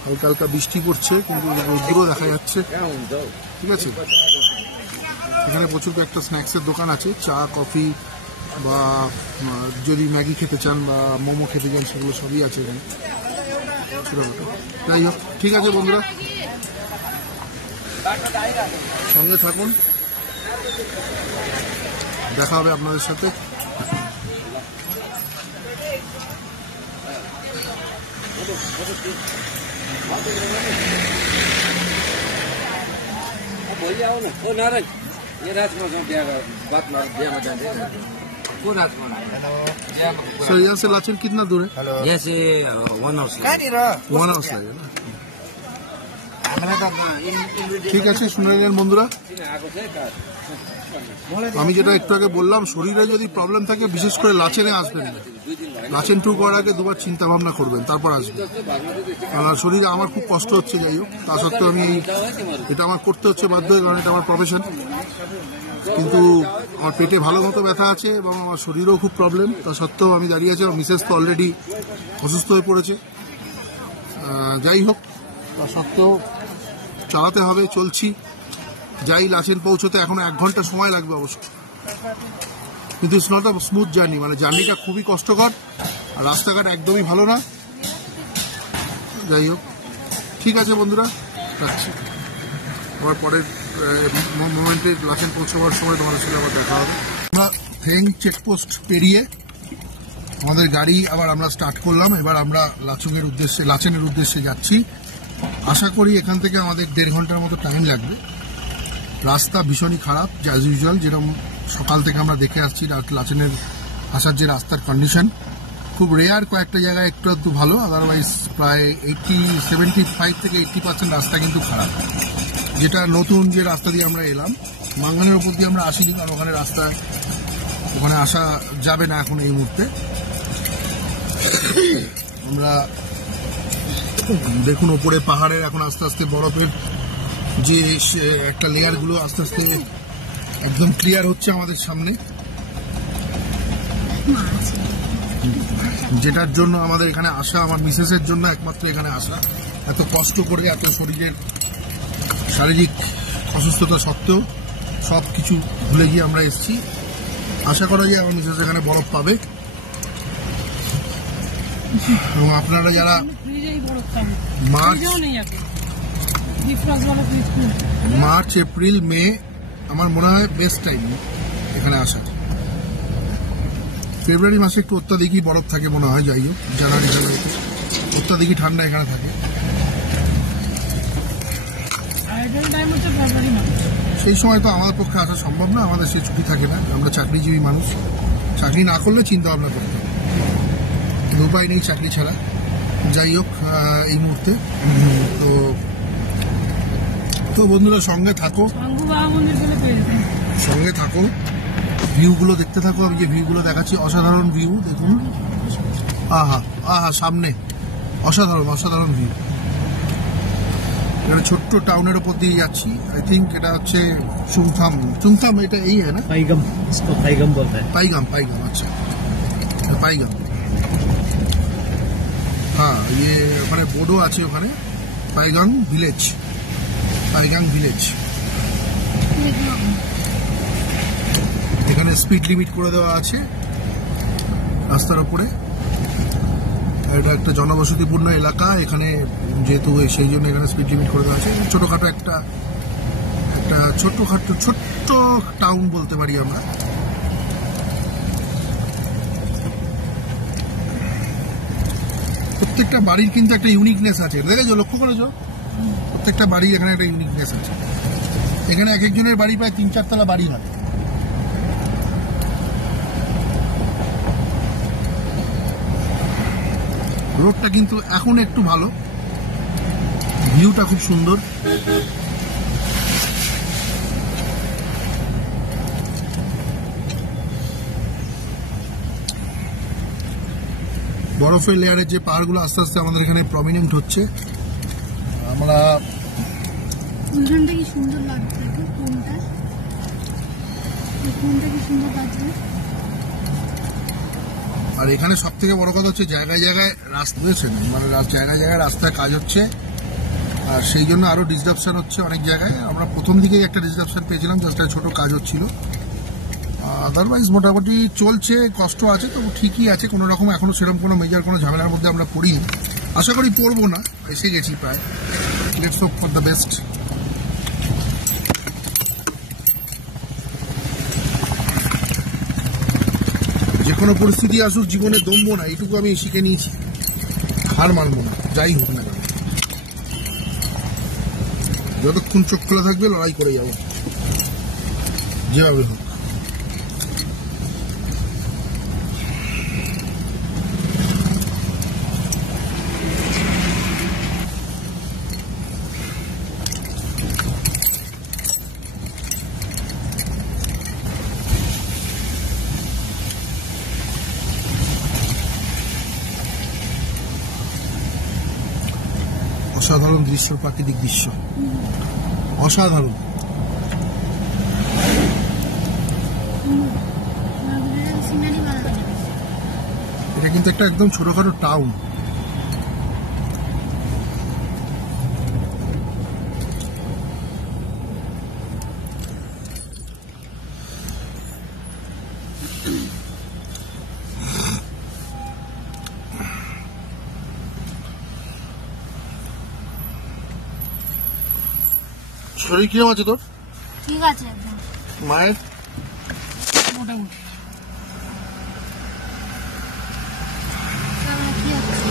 হালকা হালকা বৃষ্টি পড়ছে কিন্তু রোদ্দুরও দেখা যাচ্ছে, ঠিক আছে। এখানে প্রচুর একটা স্ন্যাক্সের দোকান আছে, চা কফি বা যদি ম্যাগি খেতে চান বা মোমো খেতে চান সেগুলো সবই আছে এখানে। যাই হোক, ঠিক আছে বন্ধুরা, সঙ্গে থাকুন, দেখা হবে আপনাদের সাথে। सर यहाँ से लाचेन कितना दूर है? जैसे 1 आवर से 1 आवर्स लगेगा। ঠিক আছে, শুনে নিলেন বন্ধুরা। আমি যেটা একটু আগে বললাম, শরীরে যদি প্রবলেম থাকে বিশেষ করে লাচেনে আসবেন না। লাচেন ট্যুর করার আগে দুবার চিন্তা ভাবনা করবেন, তারপর আসবেন। আর শরীরে আমার খুব কষ্ট হচ্ছে, যাই হোক তা সত্ত্বেও আমি এটা আমার করতে হচ্ছে বাধ্য হয়ে, কারণ এটা আমার প্রফেশন। কিন্তু আমার পেটে ভালো মতো ব্যথা আছে এবং আমার শরীরেও খুব প্রবলেম, তা সত্ত্বেও আমি দাঁড়িয়ে আছি। আমার মিসেস তো অলরেডি অসুস্থ হয়ে পড়েছে। যাই হোক, তা সত্ত্বেও চালাতে হবে, চলছি। যাই লাচেন পৌঁছতে এখনো 1 ঘন্টা সময় লাগবে অবশ্য, কিন্তু it's not a smooth journey, মানে জার্নিটা খুবই কষ্টকর আর রাস্তাঘাট একদমই ভালো না। যাই হোক, ঠিক আছে বন্ধুরা, রাখছি। আবার পরের মোমেন্টে লাচেন পৌঁছাবার সময় তোমাদের সাথে আবার দেখা হবে। আমরা থেং চেকপোস্ট পেরিয়ে আমাদের গাড়ি আবার আমরা স্টার্ট করলাম। এবার আমরা লাচেনের উদ্দেশ্যে যাচ্ছি। আশা করি এখান থেকে আমাদের 1.5 ঘন্টার মতো টাইম লাগবে। রাস্তা ভীষণই খারাপ, অ্যাজ ইউজুয়াল যেরকম সকাল থেকে আমরা দেখে আসছি। লাচেনের আসার যে রাস্তার কন্ডিশন, খুব রেয়ার কয়েকটা জায়গায় একটু একটু ভালো, আদারওয়াইজ প্রায় 75 থেকে 80% রাস্তা কিন্তু খারাপ। যেটা নতুন যে রাস্তা দিয়ে আমরা এলাম, মাঙ্গানের উপর দিয়ে আমরা আসিনি, কারণ ওখানে আসা যাবে না এখন এই মুহূর্তে। আমরা দেখুন ওপরে পাহাড়ের এখন আস্তে আস্তে বরফের যে একটা লেয়ারগুলো আস্তে আস্তে একদম ক্লিয়ার হচ্ছে আমাদের সামনে, যেটার জন্য আমাদের এখানে আসা, আমার মিসেসের জন্য একমাত্র এখানে আসা। এত কষ্ট করে, এত শরীরের শারীরিক অসুস্থতা সত্ত্বেও সব কিছু ভুলে গিয়ে আমরা এসেছি। আশা করা যায় আমার মিসেস এখানে বরফ পাবে। এবং আপনারা যারা ফ্রিজেই বরফ থাকবে, মার্চ ফ্রিজেও নেই এখন ডিফ্রস্ট वाला ফ্রিজ খুলে। মার্চ এপ্রিল মে আমার মনে হয় বেস্ট টাইম এখানে আসার। ফেব্রুয়ারি মাসে একটু অত্যাধিকই বরফ থাকে মনে হয়, যাই হোক জানুয়ারি ফেব্রুয়ারিতে অত্যাধিকই ঠান্ডা এখানে থাকে। আইডল টাইম হচ্ছে ফেব্রুয়ারি মাস। সেই সময় তো আমাদের পক্ষে আসা সম্ভব না, আমাদের সে ছুটি থাকে না, আমরা চাকরিজীবী মানুষ, চাকরি না করলে চিন্তা ভাবনা করতে হবে, কিন্তু উপায় নেই চাকরি ছাড়া। যাই হোক এই মুহূর্তে তো তো বন্ধুরা সঙ্গে থাকো, সাঙ্গু বাবা মন্দির গেলে পেয়ে যেতেন। সঙ্গে থাকো, ভিউগুলো দেখতে থাকো। আমি যে ভিউগুলো দেখাচ্ছি অসাধারণ ভিউ, দেখুন। আহা আহা, সামনে অসাধারণ অসাধারণ ভিউ। এখানে ছোট্ট টাউনের ওপর দিয়ে যাচ্ছি, আই থিঙ্ক এটা হচ্ছে চুংথাম। চুংথাম এটা এই হ্যাঁ না, पैगम, इसको पैगम बोलते हैं। পাইগাম, পাইগাম, আচ্ছা পাইগাম। হ্যাঁ ইয়ে ওখানে বোর্ডও আছে, ওখানে পাইগাং ভিলেজ, পাইগাং ভিলেজ। এখানে স্পিড লিমিট করে দেওয়া আছে রাস্তার উপরে। এটা একটা জনবসতিপূর্ণ এলাকা, এখানে যেহেতু সেই জন্য এখানে স্পিড লিমিট করে দেওয়া আছে। ছোটখাটো একটা ছোট্ট টাউন বলতে পারি আমরা। প্রত্যেকটা বাড়ির কিন্তু একটা ইউনিকনেস আছে, দেখেছো, লক্ষ্য করেছো? প্রত্যেকটা বাড়ির এখানে একটা ইউনিকনেস আছে। এখানে এক একজনের বাড়ি প্রায় 3-4 তলা বাড়ি হয়। রোডটা কিন্তু এখন একটু ভালো, ভিউটা খুব সুন্দর। বরফের লেয়ারের যে পাহাড়গুলো আস্তে আস্তে আমাদের এখানে প্রমিনেন্ট হচ্ছে। আমরা ওইখানটা কি সুন্দর লাগছে, কোনটা কোনটা কি সুন্দর লাগছে। আর এখানে সব থেকে বড় কথা হচ্ছে জায়গায় জায়গায় রাস্তা, বুঝেছেন, মানে জায়গায় জায়গায় রাস্তায় কাজ হচ্ছে, আর সেই জন্য আরো ডিসরাপশন হচ্ছে অনেক জায়গায়। আমরা প্রথম দিকেই একটা ডিসরাপশন পেয়েছিলাম, জাস্ট ছোট কাজ হচ্ছিল। আদারওয়াইজ মোটামুটি চলছে, কষ্ট আছে তো ঠিকই আছে, কোনো রকম এখনো সেরকম কোনো মেজর কোনো ঝামেলার মধ্যে আমরা পড়িনি, আশা করি পড়বো না, এসে গেছি প্রায়। Let's hope for the best. যে কোনো পরিস্থিতি আসুক জীবনে দমবো না, এইটুকু আমি শিখে নিয়েছি, হার মানবো না, যাই হোক না কেন। যতক্ষণ চোখ খোলা থাকবে লড়াই করে যাবো যেভাবে হোক। অসাধারণ দৃশ্য, প্রাকৃতিক দৃশ্য অসাধারণ। সিনারি ভালো লাগে। এটা কিন্তু একটা একদম ছোটখাটো টাউন। শরীর কিরম আছে তোর? ঠিক আছে একদম মায়ের? মোটামুটি তাহলে কি হচ্ছে?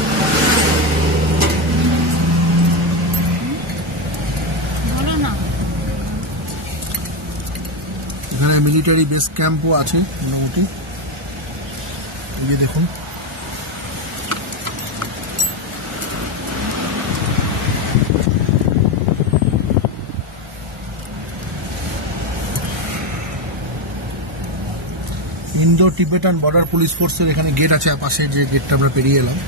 বলো না। এখানে মিলিটারি বেস ক্যাম্পও আছে মোটামুটি, এই যে দেখুন। ইন্দো টিবেটান বর্ডার পুলিশ ফোর্সের এখানে গেট আছে, পাশে যে গেটটা আমরা পেরিয়ে এলাম।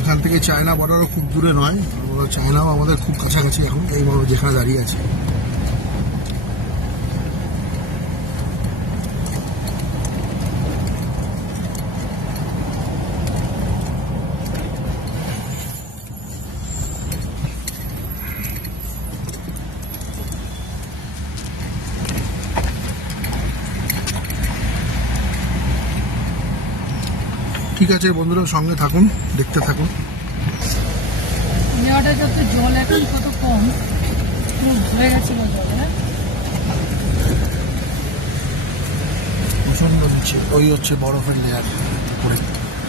এখান থেকে চায়না বর্ডারও খুব দূরে নয়, চায়নাও আমাদের খুব কাছাকাছি এখন, এই যেখানে দাঁড়িয়ে আছে। ঠিক আছে বন্ধুরা, সঙ্গে থাকুন, দেখতে থাকুন। নেওয়াটা যত জল এখন কত কম, পুরো ভরে গেছিল জলে। হ্যাঁ, প্রচন্ড নিচে ওই হচ্ছে বরফের লেয়ার উপরে,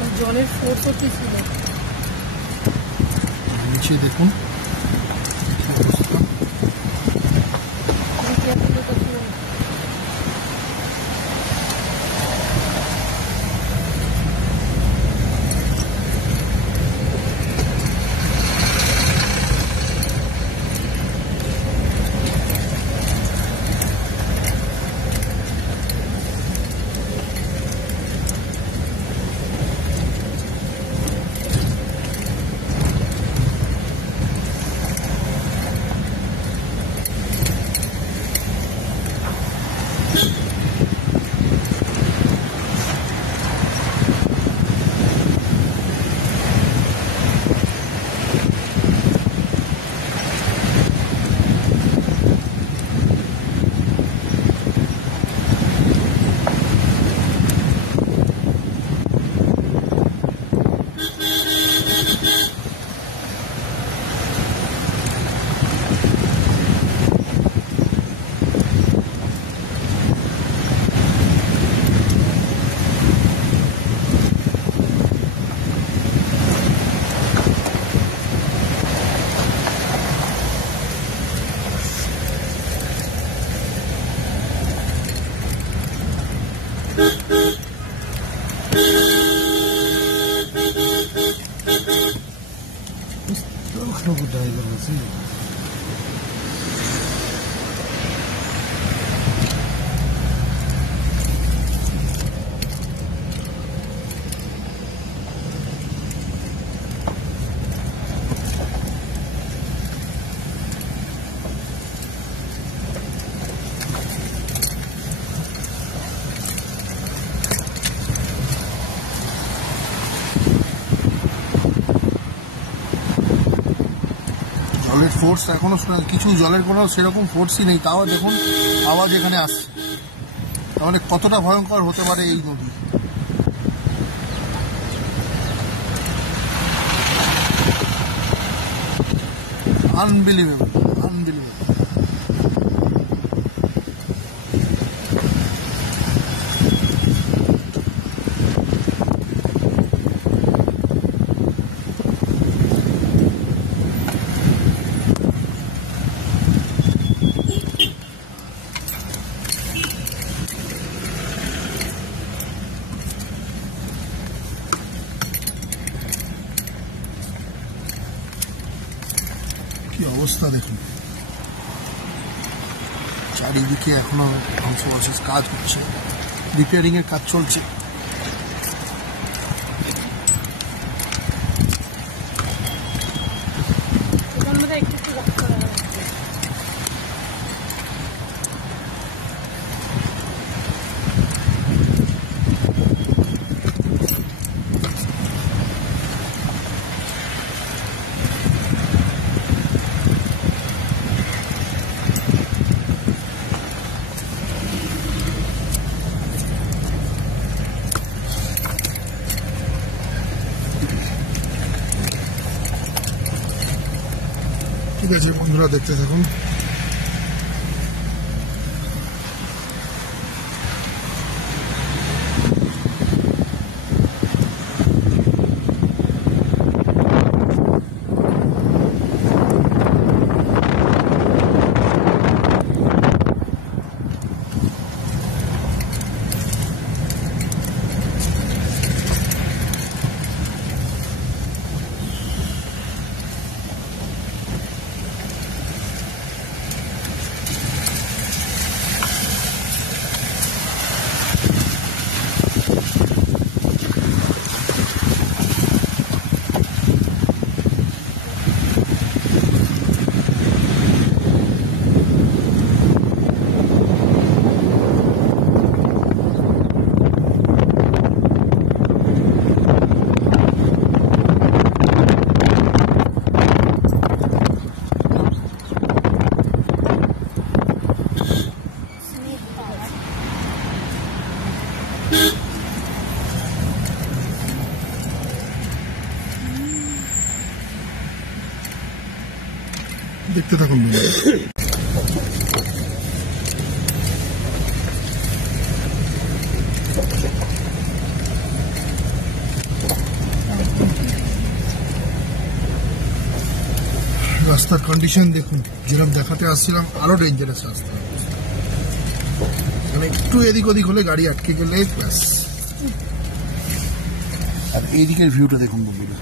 ওই জলের ফোর্সও কি ছিল। নিচে দেখুন কি অবস্থা। দেখি আসলে কত ড্রাইভার আছে। জলের ফোর্স এখনো কিছু জলের কোনো সেরকম ফোর্সই নেই, তাও দেখুন আওয়াজ এখানে আসছে। তাহলে কতটা ভয়ঙ্কর হতে পারে এই নদী। Unbelievable, unbelievable. কি অবস্থা দেখুন, চারিদিকে এখনো ধ্বংসাবশেষ কাজ হচ্ছে, রিপেয়ারিং এর কাজ চলছে। এখান মধ্যে একটু একটু রাখতে হবে। ঠিক আছে বন্ধুরা, দেখতে থাকুন। দেখতে থাকুন বন্ধুরা। রাস্তার কন্ডিশন দেখুন, যেরকম দেখাতে আসছিলাম আরো ডেঞ্জারাস রাস্তা। মানে একটু এদিক ওদিক হলে গাড়ি আটকে গেলে ব্যাস। আর এইদিকের ভিউটা দেখুন বন্ধুরা,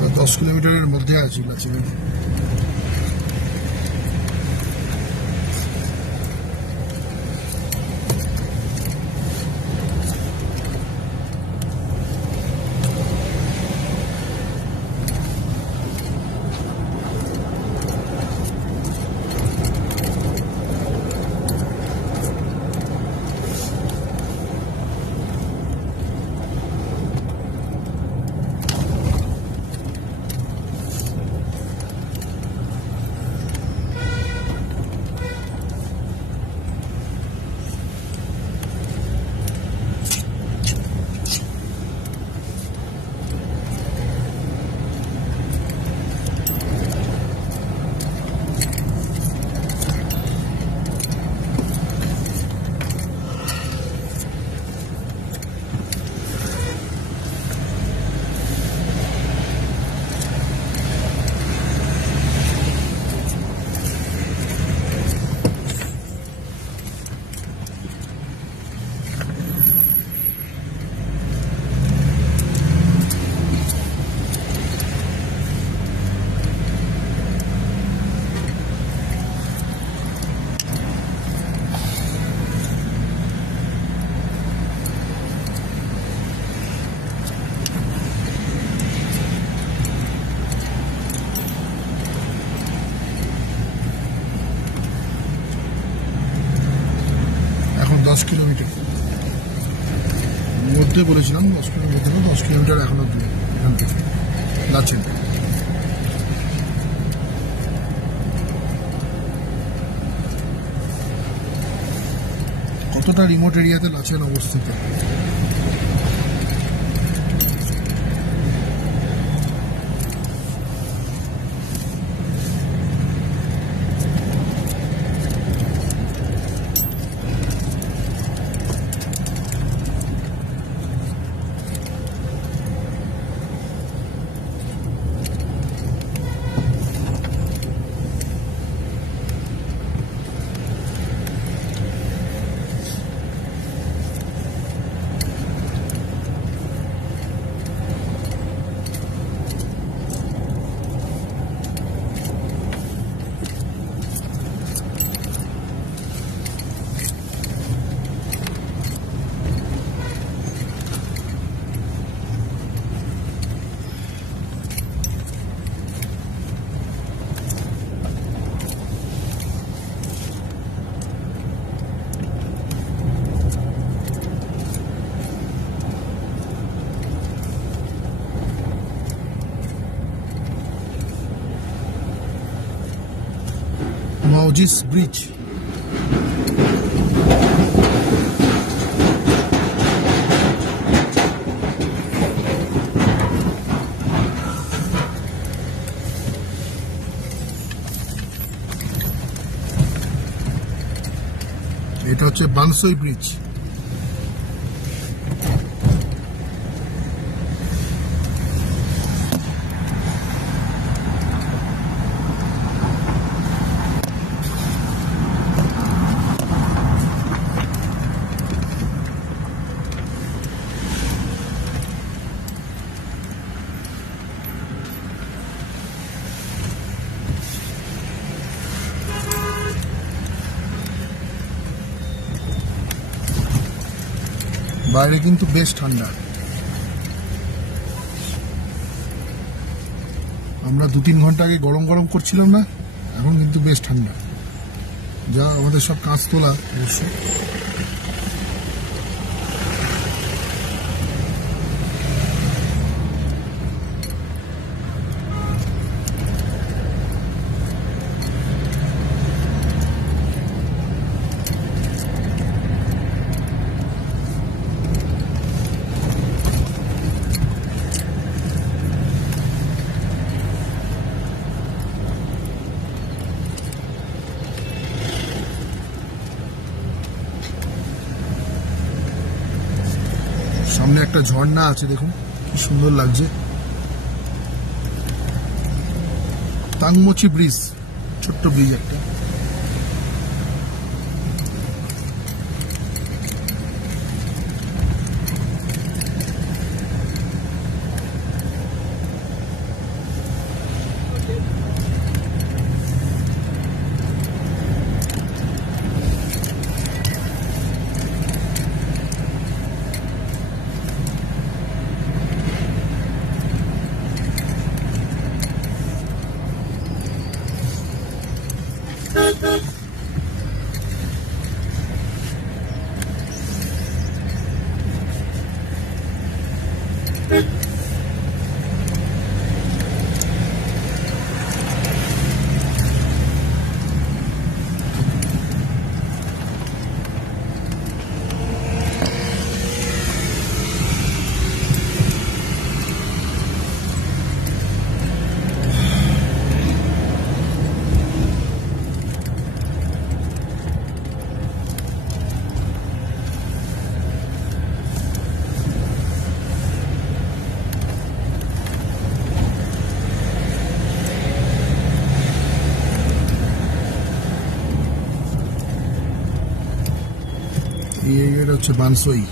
আমরা 10 কিলোমিটারের মধ্যে আছি লাচিনে। এখন 10 কিলোমিটার মধ্যে বলেছিলাম, 10 কিলোমিটার 10 কিলোমিটার এখনো দূর এখান থেকে লাচেন। কতটা রিমোট এরিয়াতে লাচেন অবস্থিত। Maujis Bridge. এটা হচ্ছে বানসই ব্রিজ। বাইরে কিন্তু বেশ ঠান্ডা। আমরা 2-3 ঘন্টা আগে গরম গরম করছিলাম না, এখন কিন্তু বেশ ঠান্ডা। যা আমাদের সব কাঁচ তোলা অবশ্য। সামনে একটা ঝর্ণা আছে, দেখুন কি সুন্দর লাগছে। তাংমোচি ব্রিজ, ছোট্ট ব্রিজ একটা। এই এরিয়াটা হচ্ছে বানসই।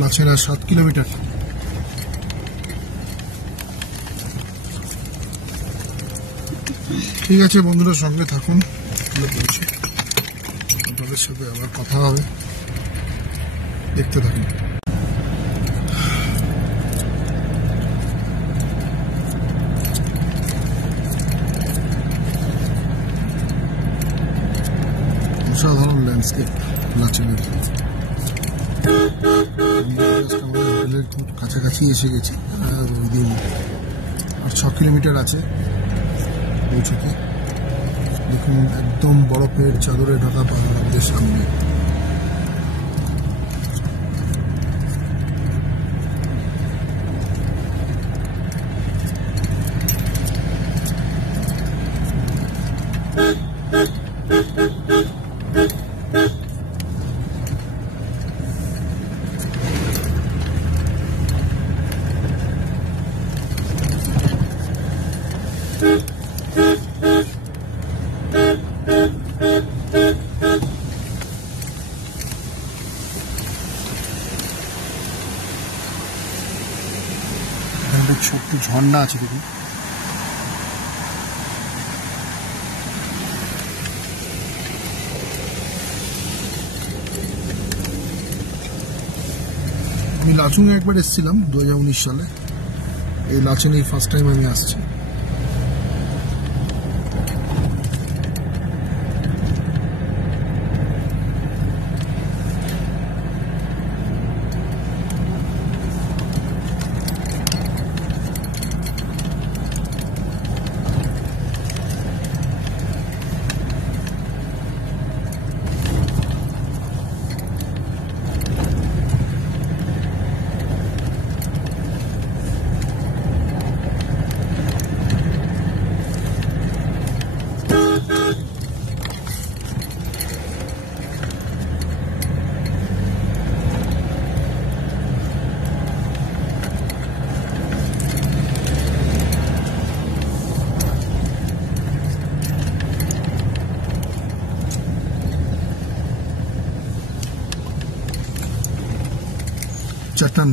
লাচেরা 7 কিলোমিটার। ঠিক আছে বন্ধুরা, সঙ্গে থাকুন, আপনাদের সাথে আবার কথা হবে, দেখতে থাকুন। অসাধারণ ল্যান্ডস্কেপ লাচেনের। হোটেলের খুব কাছাকাছি এসে গেছি, আর 6 কিলোমিটার আছে পৌঁছতে। দেখুন একদম বরফের চাদরে ঢাকা পাহাড় আমাদের সামনে। ছোট্ট ঝর্ণা আছে দেখুন। আমি লাচুংয়ে একবার এসেছিলাম 2019 সালে। এই লাচুং এই ফার্স্ট টাইম আমি আসছি। Chatan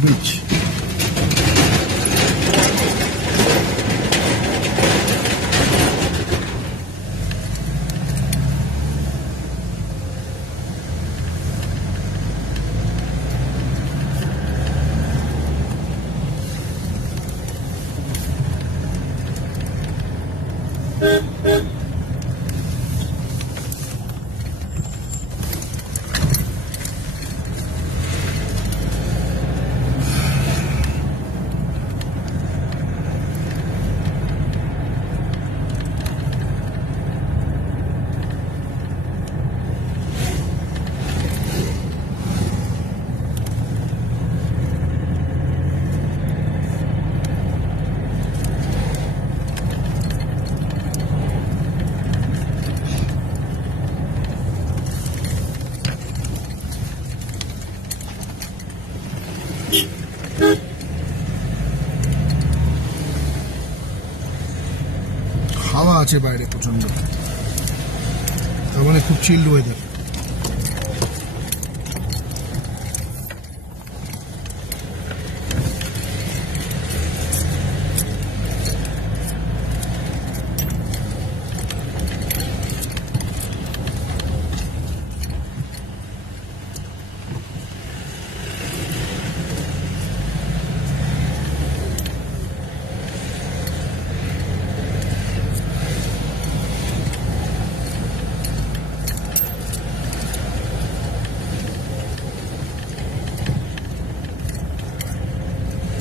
Beach. হাওয়া আছে বাইরে প্রচন্ড, তার মানে খুব চিল্ড ওয়েদার।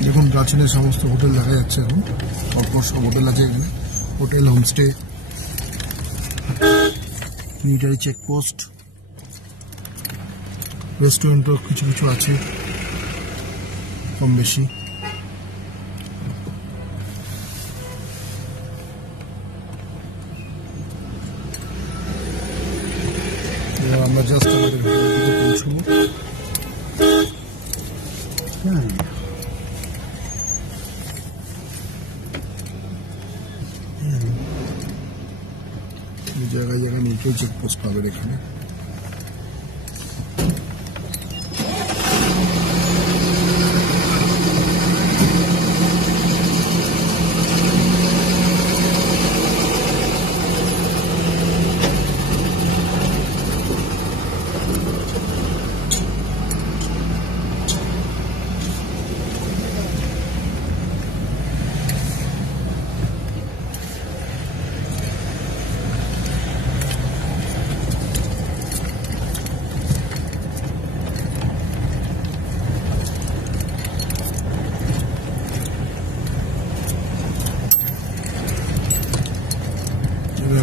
দেখুন লাচুংয়ে সমস্ত হোটেল দেখা যাচ্ছে, এখন পরপর সব হোটেল আছে এখানে। হোটেল, হোমস্টে, মিলিটারি চেকপোস্ট, রেস্টুরেন্টও কিছু কিছু আছে কম বেশি। এবার আমরা জাস্ট আমাদের হোটেলের দিকে পৌঁছবো। জায়গায় জায়গায় মিলিটারি চেকপোস্ট পাবেন এখানে।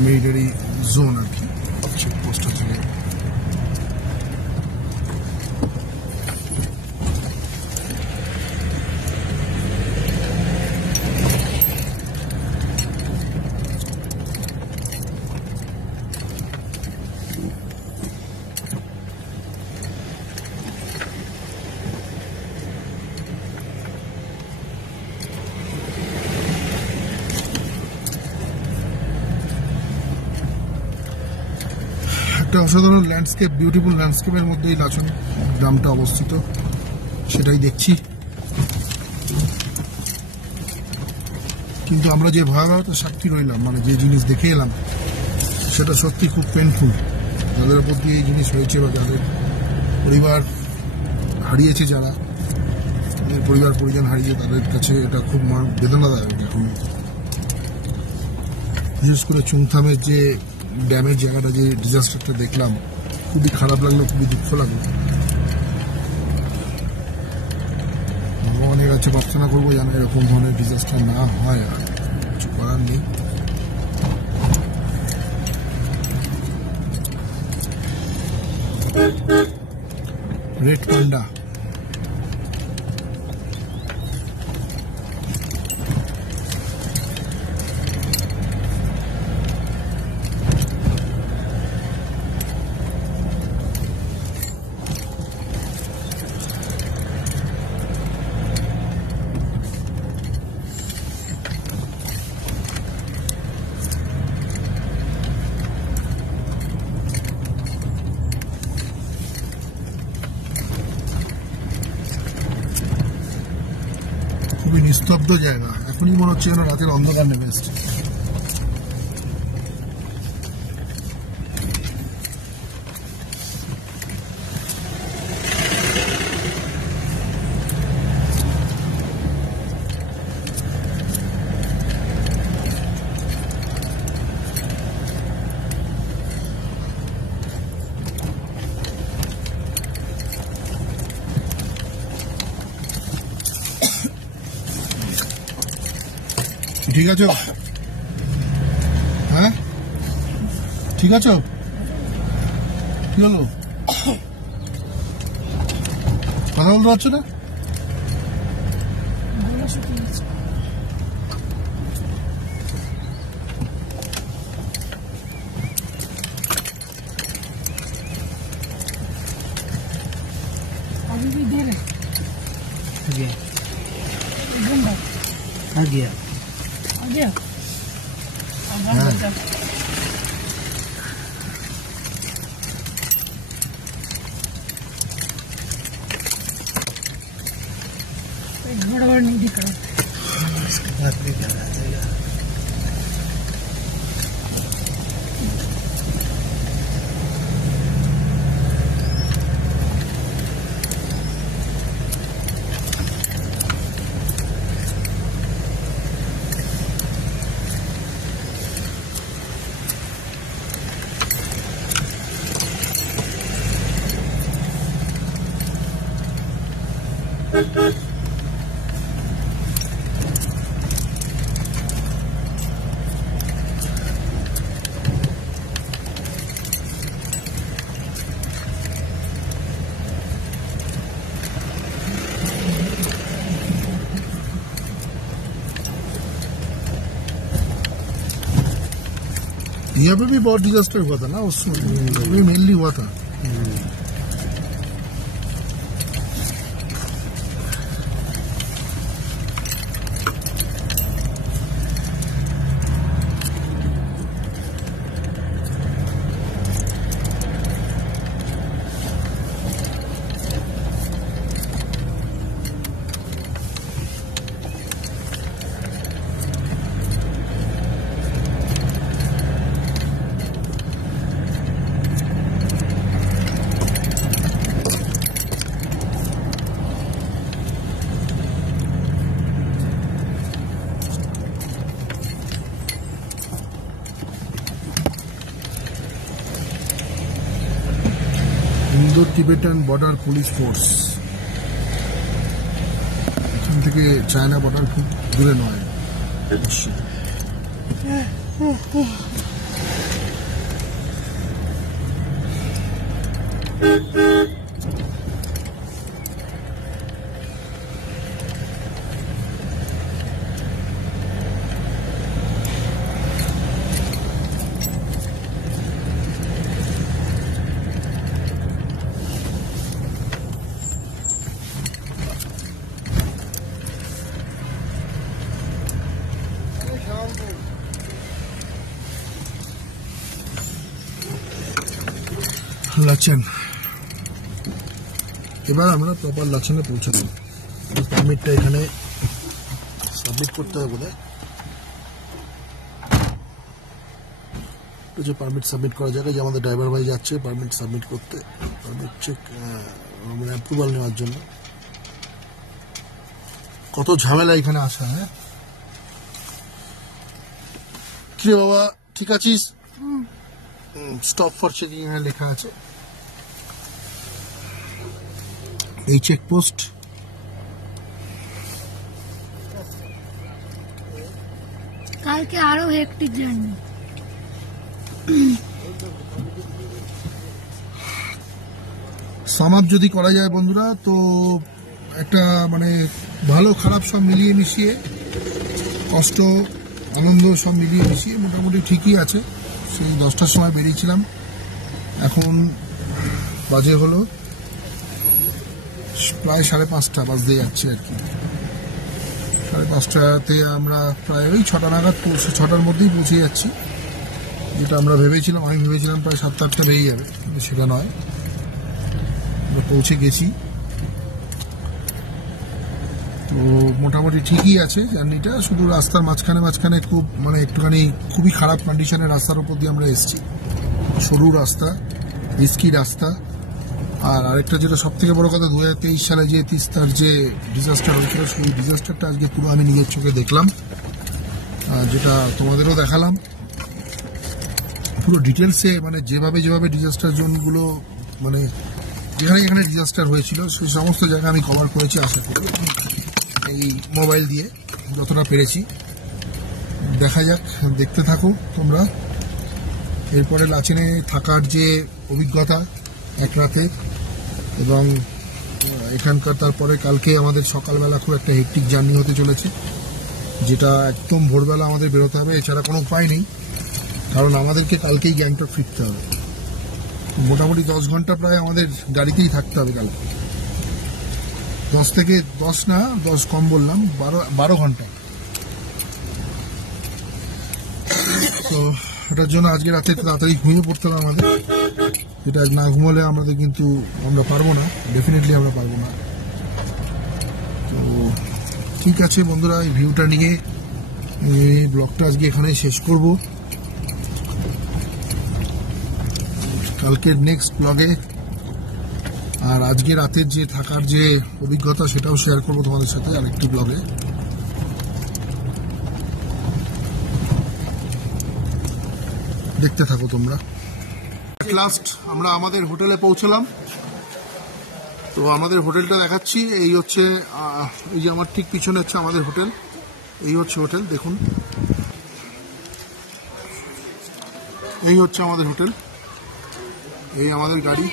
মিলিটারি জোন আর কি, চেকপোস্ট আছে। একটা অসাধারণ ল্যান্ডস্কেপ, বিউটিফুল ল্যান্ডস্কেপের মধ্যেই লাচুং গ্রামটা অবস্থিত, সেটাই দেখছি। কিন্তু আমরা যে ভয়াবহতা সাক্ষী রইলাম, মানে যে জিনিস দেখে এলাম, সেটা সত্যি খুব পেনফুল। যাদের উপর দিয়ে এই জিনিস হয়েছে বা যাদের পরিবার হারিয়েছে, যারা পরিবার পরিজন হারিয়ে, তাদের কাছে এটা খুব বেদনাদায়ক এখন। বিশেষ করে চুংথামের যে ড্যামের জায়গাটা, যে ডিজাস্টারটা দেখলাম, খুবই খারাপ লাগলো, খুবই দুঃখ লাগলো। ভগবানের কাছে প্রার্থনা করবো যেন এরকম ধরনের ডিজাস্টার না হয়, আর কিছু করার নেই। রেড পান্ডা খুবই নিস্তব্ধ জায়গা। এখনই মনে হচ্ছে যেন রাতের অন্ধকার নেমে এসছে। ঠিক আছো? হ্যাঁ, ঠিক আছো? কি হলো, কথা বলতে পারছো না? अभी भी देर है। गया एक घंटा आ गया आ गया। आधा हाँ। घंटा गड़बड़ नहीं दिख रहा। इसके बाद भी क्या आ जाएगा। यहाँ पे भी बहुत डिजास्टर हुआ था ना उसमें, मेनली हुआ था। Indo Tibetan border police force, এখান থেকে চায়না বর্ডার খুব দূরে নয় অবশ্যই। লাচেন, এবার আমরা প্রপার লাচেনে পৌঁছালাম। পারমিটটা এখানে সাবমিট করতে হবে বলে যে পারমিট সাবমিট করা যাবে, যে আমাদের ড্রাইভার ভাই যাচ্ছে পারমিট সাবমিট করতে, পারমিট চেক মানে অ্যাপ্রুভাল নেওয়ার জন্য। কত ঝামেলা এখানে আসা। হ্যাঁ কি রে বাবা, ঠিক আছিস? স্টপ ফর চেকিং এখানে লেখা আছে। এই চেকপোস্ট কালকে আরো হেক্টিক জার্নি। সামাপ যদি করা যায় বন্ধুরা, তো একটা মানে ভালো খারাপ সব মিলিয়ে মিশিয়ে, কষ্ট আনন্দ সব মিলিয়ে মিশিয়ে মোটামুটি ঠিকই আছে। সেই 10টার সময় বেরিয়েছিলাম, এখন বাজে হলো প্রায় 5:30 বাজতে যাচ্ছে আর কি। 5:30তে আমরা প্রায় ওই 6টা নাগাদ 6টার মধ্যেই পৌঁছে যাচ্ছি, যেটা আমরা ভেবেছিলাম। আমি ভেবেছিলাম প্রায় 7-8টা বেরিয়ে যাবে, কিন্তু সেটা নয়, আমরা পৌঁছে গেছি। তো মোটামুটি ঠিকই আছে জার্নিটা, শুধু রাস্তার মাঝখানে খুব মানে একটুখানি খুবই খারাপ কন্ডিশনের রাস্তার উপর দিয়ে আমরা এসেছি। সরু রাস্তা, রিস্কি রাস্তা। আর আরেকটা যেটা সব থেকে বড় কথা, 2023 সালে যে তিস্তার যে ডিজাস্টার হয়েছিল, সেই ডিজাস্টারটা আজকে পুরো আমি নিজের চোখে দেখলাম, যেটা তোমাদেরও দেখালাম পুরো ডিটেলসে। মানে যেভাবে ডিজাস্টার জোনগুলো মানে যেখানে ডিজাস্টার হয়েছিল সেই সমস্ত জায়গা আমি কভার করেছি আশা করি এই মোবাইল দিয়ে যতটা পেরেছি। দেখা যাক, দেখতে থাকো তোমরা। এরপরে লাচেনে থাকার যে অভিজ্ঞতা এক রাতে, এবং এখানকার তারপরে কালকে আমাদের সকালবেলা খুব একটা হেক্টিক জার্নি হতে চলেছে, যেটা একদম ভোরবেলা আমাদের বেরোতে হবে, এছাড়া কোনো উপায় নেই, কারণ আমাদেরকে কালকেই গ্যাংটক ফিরতে হবে। মোটামুটি 10 ঘন্টা প্রায় আমাদের গাড়িতেই থাকতে হবে কালকে। 10 থেকে 10 না, 10 কম বললাম, 12 ঘন্টা। তো ওটার জন্য আজকে রাতে তাড়াতাড়ি ঘুমিয়ে পড়তে হবে আমাদের, যেটা না ঘুমালে আমাদের কিন্তু আমরা পারবো না, ডেফিনেটলি আমরা পারবো না। তো ঠিক আছে বন্ধুরা, এই ভিউটা নিয়ে এই ব্লগটা আজকে এখানে শেষ করব। কালকের নেক্সট ব্লগে আর আজকে রাতের যে থাকার যে অভিজ্ঞতা সেটাও শেয়ার করবো তোমাদের সাথে আরেকটি ব্লগে। দেখতে থাকো তোমরা। লাস্ট আমরা আমাদের হোটেলে পৌঁছলাম। তো আমাদের হোটেলটা দেখাচ্ছি, এই হচ্ছে এই যে আমার ঠিক পিছনে হচ্ছে আমাদের হোটেল, এই হচ্ছে হোটেল, দেখুন এই হচ্ছে আমাদের হোটেল, এই আমাদের গাড়ি।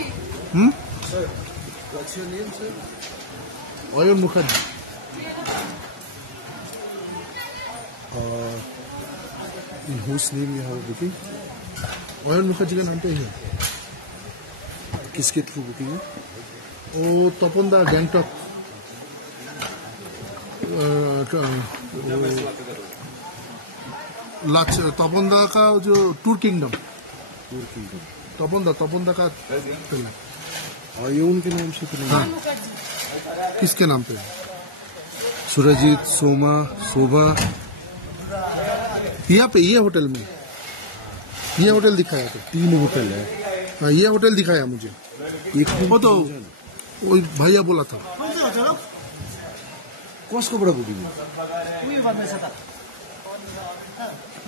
Ayan Mukherjee. In whose name you have a booking? Ayan Mukherjee का नाम तो यही है। किसके थ्रू बुकिंग है? वो तपन दा गैंगटॉक तपन दा का जो टूर किंगडम, तपन दा का फिल्म। आयोन के नाम से तो नहीं? हाँ, किसके नाम पे? सुरजीत, सोमा, शोभा। यहाँ पे ये होटल में ये होटल दिखाया था। 3 होटल है। हाँ, ये होटल दिखाया मुझे, एक वो तो वही भैया बोला था। कौन का बड़ा बुकिंग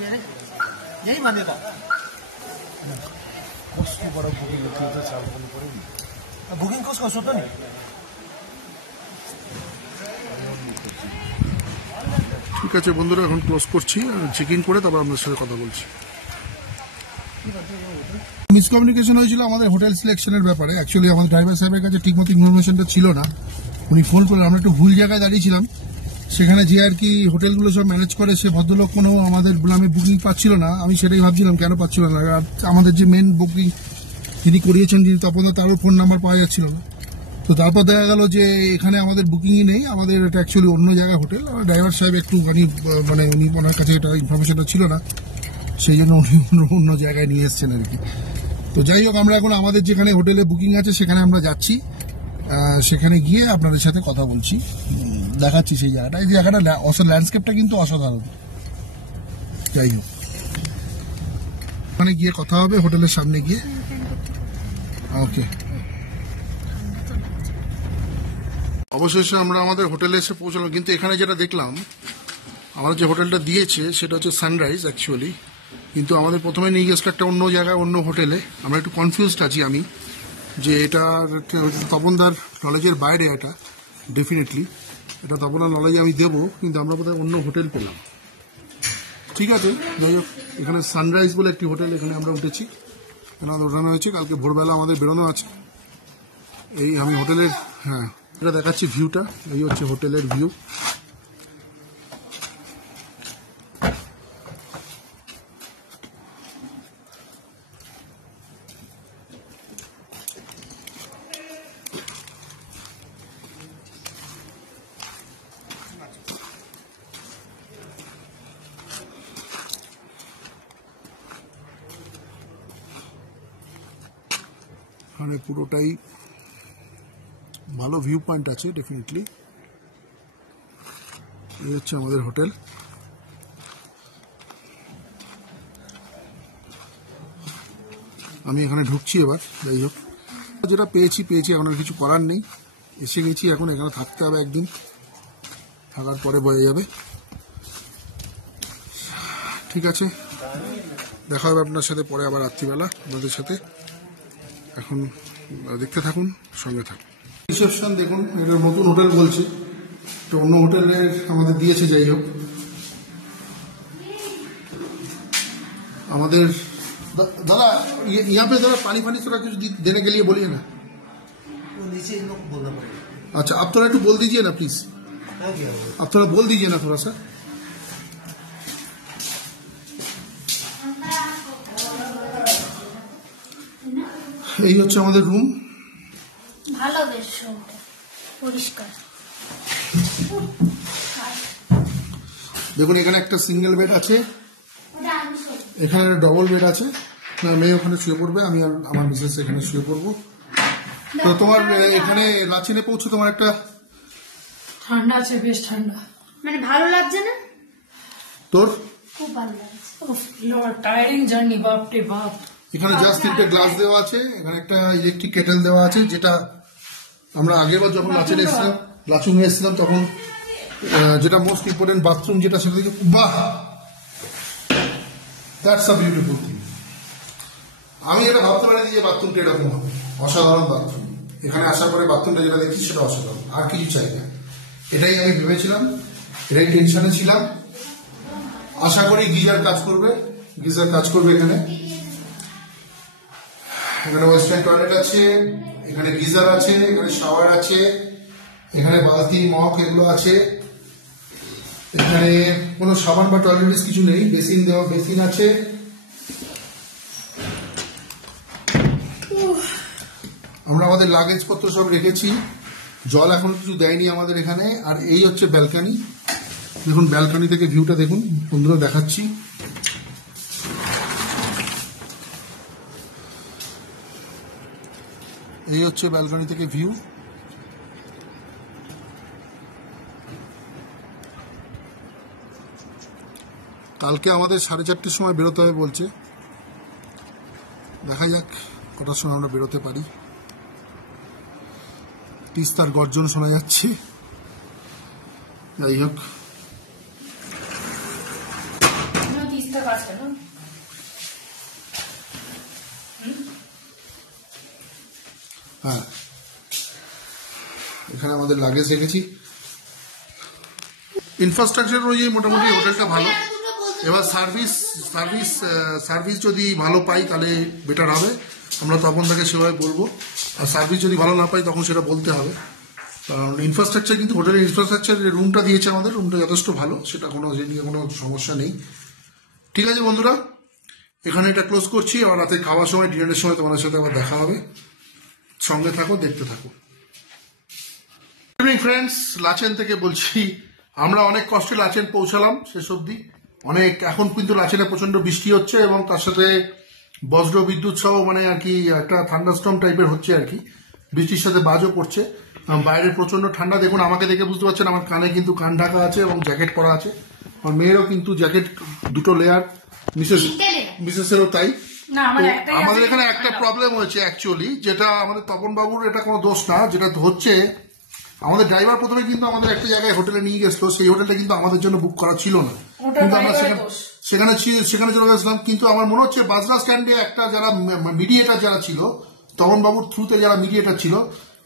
है? यही मानेगा उसको बड़ा बुकिंग होती है तो 4 दिन पड़ेगी। बुकिंग को उसको सोचो नहीं। ঠিক আছে বন্ধুরা, এখন ক্লোজ করছি, চেক ইন করে তারপর আপনার সাথে কথা বলছি। মিসকমিউনিকেশন হয়েছিল আমাদের হোটেল সিলেকশনের ব্যাপারে। অ্যাকচুয়ালি আমাদের ড্রাইভার সাহেবের কাছে ঠিকমতো ইনফরমেশনটা ছিল না, উনি ফোন করলেন, আমরা একটু ভুল জায়গায় দাঁড়িয়েছিলাম। সেখানে যে আর কি হোটেলগুলো সব ম্যানেজ করে সে ভদ্রলোক কোনো আমাদের আমি বুকিং পাচ্ছিল না। আমি সেটাই ভাবছিলাম কেন পাচ্ছিল না, আর আমাদের যে মেন বুকিং যিনি করিয়েছেন, যিনি তপন, তারও ফোন নাম্বার পাওয়া যাচ্ছিল না। তো তারপর দেখা গেল যে এখানে আমাদের বুকিংই নেই, আমাদের এটা অ্যাকচুয়ালি অন্য জায়গায় হোটেল। ড্রাইভার সাহেব একটুখানি মানে উনি ওনার কাছে এটা ইনফরমেশনটা ছিল না, সেই জন্য উনি অন্য জায়গায় নিয়ে এসছেন আর কি। তো যাই হোক, আমরা এখন আমাদের যেখানে হোটেলে বুকিং আছে সেখানে আমরা যাচ্ছি, সেখানে গিয়ে আপনাদের সাথে কথা বলছি, দেখাচ্ছি সেই জায়গাটা। এই জায়গাটা ল্যান্ডস্কেপটা কিন্তু অসাধারণ। যাই হোক, ওখানে গিয়ে কথা হবে, হোটেলের সামনে গিয়ে। ওকে, অবশেষে আমরা আমাদের হোটেলে এসে পৌঁছলাম। কিন্তু এখানে যেটা দেখলাম, আমাদের যে হোটেলটা দিয়েছে সেটা হচ্ছে সানরাইজ অ্যাকচুয়ালি, কিন্তু আমাদের প্রথমে নিয়ে গেছিল একটা অন্য জায়গায়, অন্য হোটেলে। আমরা একটু কনফিউজড আছি আমি, যে এটা তপনদার নলেজের বাইরে, এটা ডেফিনেটলি এটা তপনদার নলেজে আমি দেবো, কিন্তু আমরা বোধহয় অন্য হোটেল পেলাম। ঠিক আছে, যাই হোক, এখানে সানরাইজ বলে একটি হোটেল, এখানে আমরা উঠেছি, এখানে ওঠানো হয়েছে। কালকে ভোরবেলা আমাদের বেরোনো আছে। এই আমি হোটেলের, হ্যাঁ এটা দেখাচ্ছি ভিউটা, এই হচ্ছে হোটেলের ভিউ। এখানে পুরোটাই ভালো ভিউ পয়েন্ট আছে ডেফিনেটলি। এই হচ্ছে আমাদের হোটেল। আমি এখানে ঢুকছি এবার। যাই হোক, যেটা পেয়েছি এখন আর কিছু করার নেই, এসে গেছি, এখন এখানে থাকতে হবে একদিন, থাকার পরে বয়ে যাবে। ঠিক আছে, দেখা হবে আপনার সাথে পরে আবার রাত্রিবেলা আপনাদের সাথে। এখন দেখতে থাকুন, সঙ্গে থাকুন। রিসেপশন দেখুন, এটা নতুন হোটেল বলছে, এটা অন্য হোটেলের আমাদের দিয়েছে। যাই হোক, আমাদের दादा यहाँ पे जरा पानी फानी थोड़ा कुछ देने के लिए बोलिए ना। वो नीचे इन लोग को बोलना पड़ेगा। अच्छा, आप थोड़ा बोल दीजिए ना प्लीज, क्या किया वो? आप थोड़ा बोल दीजिए ना थोड़ा सा। এই হচ্ছে আমাদের রুম। ভালো বেশ, রুমটা পরিষ্কার। দেখুন, এখানে একটা সিঙ্গেল বেড আছে, এখানে ডবল বেড আছে। মেয়ে ওখানে শুয়ে পড়বে, আমি আর আমার মিসেস এখানে শুয়ে পড়বো। তো তোমার এখানে রাঁচিনে পৌঁছে তোমার একটা ঠান্ডা আছে, বেশ ঠান্ডা, মানে ভালো লাগছে না? তোর খুব ভালো লাগছে। টায়ারিং জার্নি, বাপ রে বাপ। এখানে জাস্ট তিনটে গ্লাস দেওয়া আছে, এখানে একটা ইলেকট্রিক কেটেল দেওয়া আছে, যেটা আমরা আগেরবার যখন লাচুংয়ে এসেছিলাম তখন যেটা মোস্ট ইম্পর্টেন্ট বাথরুম যেটা, সেটা থেকে বাহ, দ্যাটস আ বিউটিফুল থিং। আমি এটা ভাবতে পারিনি যে বাথরুমটা এরকম হবে। অসাধারণ বাথরুম। এখানে আসার পরে বাথরুমটা যেটা দেখছি সেটা অসাধারণ, আর কিছু চাই না। এটাই আমি ভেবেছিলাম, এটাই টেনশনে ছিলাম। আশা করি গিজার কাজ করবে, এখানে। এখানে ওয়েস্টার্ন টয়লেট আছে, এখানে গিজার আছে, এখানে শাওয়ার আছে, এখানে বালতি মগ এগুলো আছে। এখানে কোনো সাবান বা টয়লেটিস কিছু নেই, বেসিন আছে। আমরা আমাদের লাগেজ পত্র সব রেখেছি, জল এখন কিছু দেয়নি আমাদের এখানে। আর এই হচ্ছে ব্যালকানি, দেখুন ব্যালকানি থেকে ভিউটা দেখুন, বন্ধুরা দেখাচ্ছি। এই হচ্ছে ব্যালকনি থেকে ভিউ। কালকে আমাদের 4:30টার সময় বেরোতে হবে বলছে, দেখা যাক কটার সময় আমরা বেরোতে পারি। তিস্তার গর্জন শোনা যাচ্ছে। যাই হোক, হ্যাঁ, এখানে আমাদের লাগেজ রেখেছি। ইনফ্রাস্ট্রাকচার অনুযায়ী মোটামুটি হোটেলটা ভালো। এবার সার্ভিস যদি ভালো পাই তাহলে বেটার হবে, আমরা তখন তাকে সেভাবে বলবো। আর সার্ভিস যদি ভালো না পাই তখন সেটা বলতে হবে। কারণ ইনফ্রাস্ট্রাকচার, কিন্তু হোটেলের ইনফ্রাস্ট্রাকচার, রুমটা দিয়েছে আমাদের, রুমটা যথেষ্ট ভালো, সেটা নিয়ে কোনো সমস্যা নেই। ঠিক আছে বন্ধুরা, এখানে এটা ক্লোজ করছি। আর রাতে খাওয়ার সময়, ডিনারের সময় তোমাদের সাথে আবার দেখা হবে। সঙ্গে থাকো, দেখতে থাকো। গুড ইভিনিং ফ্রেন্ডস, লাচেন থেকে বলছি। আমরা অনেক কষ্টে লাচেন পৌঁছালাম শেষ অবধি। এখন কিন্তু লাচেনে প্রচন্ড বৃষ্টি হচ্ছে, এবং তার সাথে বজ্র বিদ্যুৎ সহ মানে আর কি একটা থান্ডারস্টর্ম টাইপের হচ্ছে আর কি। বৃষ্টির সাথে বাজও পড়ছে। বাইরে প্রচন্ড ঠান্ডা। দেখুন, আমাকে দেখে বুঝতে পারছেন আমার কানে কিন্তু কান ঢাকা আছে এবং জ্যাকেট পরা আছে। আমার মেয়েরও কিন্তু জ্যাকেট দুটো লেয়ার, মিসেসেরও তাই। না আমার তো একটাই আমাদের আছে, এখানে একটা প্রবলেম হয়েছে অ্যাকচুয়ালি, যেটা আমাদের তপন বাবুর এটা কোনো দোষ না, যেটা হচ্ছে আমাদের ড্রাইভার প্রথমে কিন্তু আমাদের একটা জায়গায় হোটেলে নিয়ে গেছিল, সেই হোটেলটা কিন্তু আমাদের জন্য বুক করা ছিল না, ওটা কিন্তু আমরা driver-এর দোষ। সেখানে চলে গেছিলাম। কিন্তু আমার মনে হচ্ছে বাজরা স্ট্যান্ডে একটা যারা মিডিয়েটার যারা ছিল, তপন বাবুর থ্রুতে যারা মিডিয়েটার ছিল,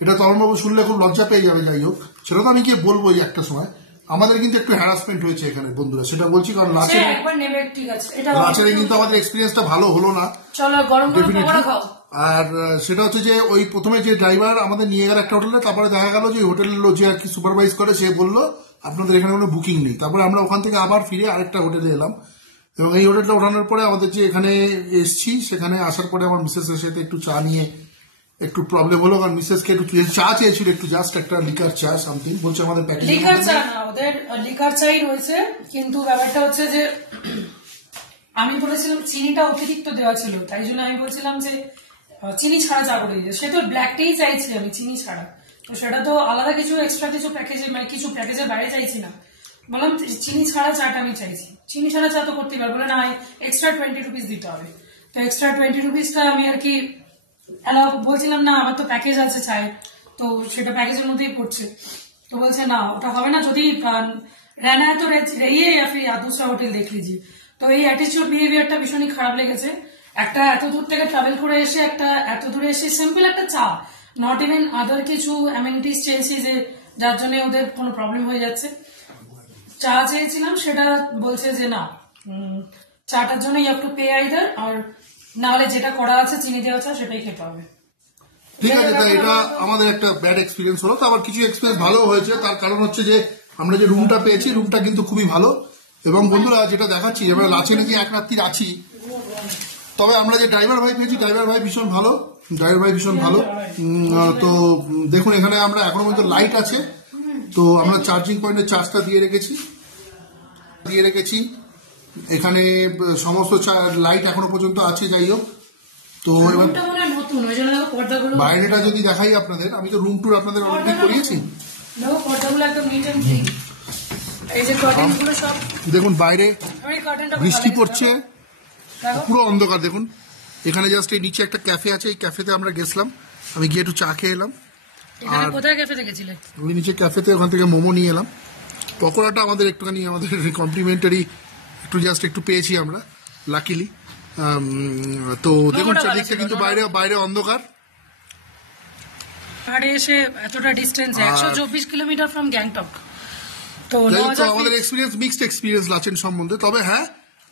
এটা তপন বাবু শুনলে খুব লজ্জা পেয়ে যাবে। যাই হোক, সেটা তো আমি কি বলবো, যে একটা সময় আমাদের কিন্তু একটু হ্যারাসমেন্ট হয়েছে এখানে বন্ধুরা, সেটা বলছি, কারণ সে লাচের একবার নেবে, ঠিক আছে, এটা কিন্তু আমাদের এক্সপিরিয়েন্সটা ভালো হলো না চলো গরম গরম Definitely. পকোড়া খাও। আর সেটা হচ্ছে যে ওই প্রথমে যে ড্রাইভার আমাদের নিয়ে গেল একটা হোটেলে, তারপরে দেখা গেল যে হোটেলের লোক যে আর কি সুপারভাইজ করে, সে বললো আপনাদের এখানে কোনো বুকিং নেই। তারপরে আমরা ওখান থেকে আবার ফিরে আরেকটা হোটেলে এলাম, এবং এই হোটেলটা ওঠানোর পরে আমাদের যে এখানে এসছি, সেখানে আসার পরে আমার মিসেসের সাথে একটু চা নিয়ে একটু প্রবলেম হলো, কারণ মিসেসকে একটু চা চেয়েছিল, একটু জাস্ট একটা লিকার চা সামথিং, বলছে আমাদের প্যাকেজ লিকার চা না, ওদের লিকার চাই রয়েছে, কিন্তু ব্যাপারটা হচ্ছে যে আমি বলেছিলাম চিনিটা অতিরিক্ত দেওয়া ছিল, তাই জন্য আমি বলছিলাম যে চিনি ছাড়া চা করে দিতে। সে তো ব্ল্যাক টেই চাইছি আমি চিনি ছাড়া, তো সেটা তো আলাদা কিছু এক্সট্রা কিছু প্যাকেজে, মানে কিছু প্যাকেজের বাইরে চাইছি না, বললাম চিনি ছাড়া চাটা আমি চাইছি। চিনি ছাড়া চা তো করতে পারবো না, এক্সট্রা 20 রুপিস দিতে হবে। তো এক্সট্রা 20 রুপিসটা আমি আর কি অ্যালাউ বলছিলাম না, আমার তো প্যাকেজ আছে চাই, তো সেটা প্যাকেজের মধ্যেই পড়ছে। তো বলছে না ওটা হবে না, যদি रहना है तो रहिए या फिर दूसरा होटल देख लीजिए। তো এই অ্যাটিটিউড বিহেভিয়ারটা ভীষণই খারাপ লেগেছে। একটা এত দূর থেকে ট্রাভেল করে এসে এত দূরে এসে সিম্পল একটা চা, নট ইভেন আদার কিছু অ্যামেনিটিস চেয়েছি যে যার জন্য ওদের কোনো প্রবলেম হয়ে যাচ্ছে। চা চেয়েছিলাম, সেটা বলছে যে না, চাটার জন্য you have to pay either, আর না হলে যেটা করা আছে চিনি দেওয়া চা সেটাই খেতে হবে। ঠিক আছে। তাই এটা আমাদের একটা ব্যাড এক্সপিরিয়েন্স হলো, তো আবার কিছু এক্সপিরিয়েন্স ভালো হয়েছে। তার কারণ হচ্ছে যে আমরা যে রুমটা পেয়েছি, রুমটা কিন্তু খুবই ভালো। এবং বন্ধুরা যেটা দেখাচ্ছি, এবার লাচেনে যে এক রাত্রি আছি, তবে আমরা যে ড্রাইভার ভাই পেয়েছি, ড্রাইভার ভাই ভীষণ ভালো, তো দেখুন এখানে আমরা এখনো পর্যন্ত লাইট আছে, তো আমরা চার্জিং পয়েন্টে চার্জটা দিয়ে রেখেছি। এখানে সমস্ত লাইট এখনো পর্যন্ত আছে। যাই হোক, তো এবার নতুন ওই জন্য পর্দাগুলো, বাইরেটা যদি দেখাই আপনাদের, আমি তো রুম ট্যুর আপনাদের অলরেডি করিয়েছি। পর্দাগুলো একদম নিট এন্ড ক্লিন। এই যে কার্টেনগুলো সব দেখুন, বাইরে আমার এই কার্টেনটা বৃষ্টি পড়ছে, পুরো অন্ধকার। দেখুন এখানে জাস্ট এই নিচে একটা ক্যাফে আছে, এই ক্যাফেতে আমরা গেছিলাম, আমি গিয়ে একটু চা খেয়ে এলাম। এখানে কোথায় ক্যাফেতে গেছিলে? ওই নিচে ক্যাফেতে, ওখান থেকে মোমো নিয়ে এলাম। পকোড়াটা আমাদের একটুখানি আমাদের কমপ্লিমেন্টারি একটু পেয়েছি আমরা, লাকিলি। তো দেখুন চারদিকটা কিন্তু বাইরে অন্ধকার। পাহাড়ে এসে এতটা ডিস্টেন্স, 124 কিলোমিটার ফ্রম গ্যাংটক। তো আমাদের এক্সপিরিয়েন্স মিক্সড এক্সপিরিয়েন্স লাচেন সম্বন্ধে। তবে হ্যাঁ,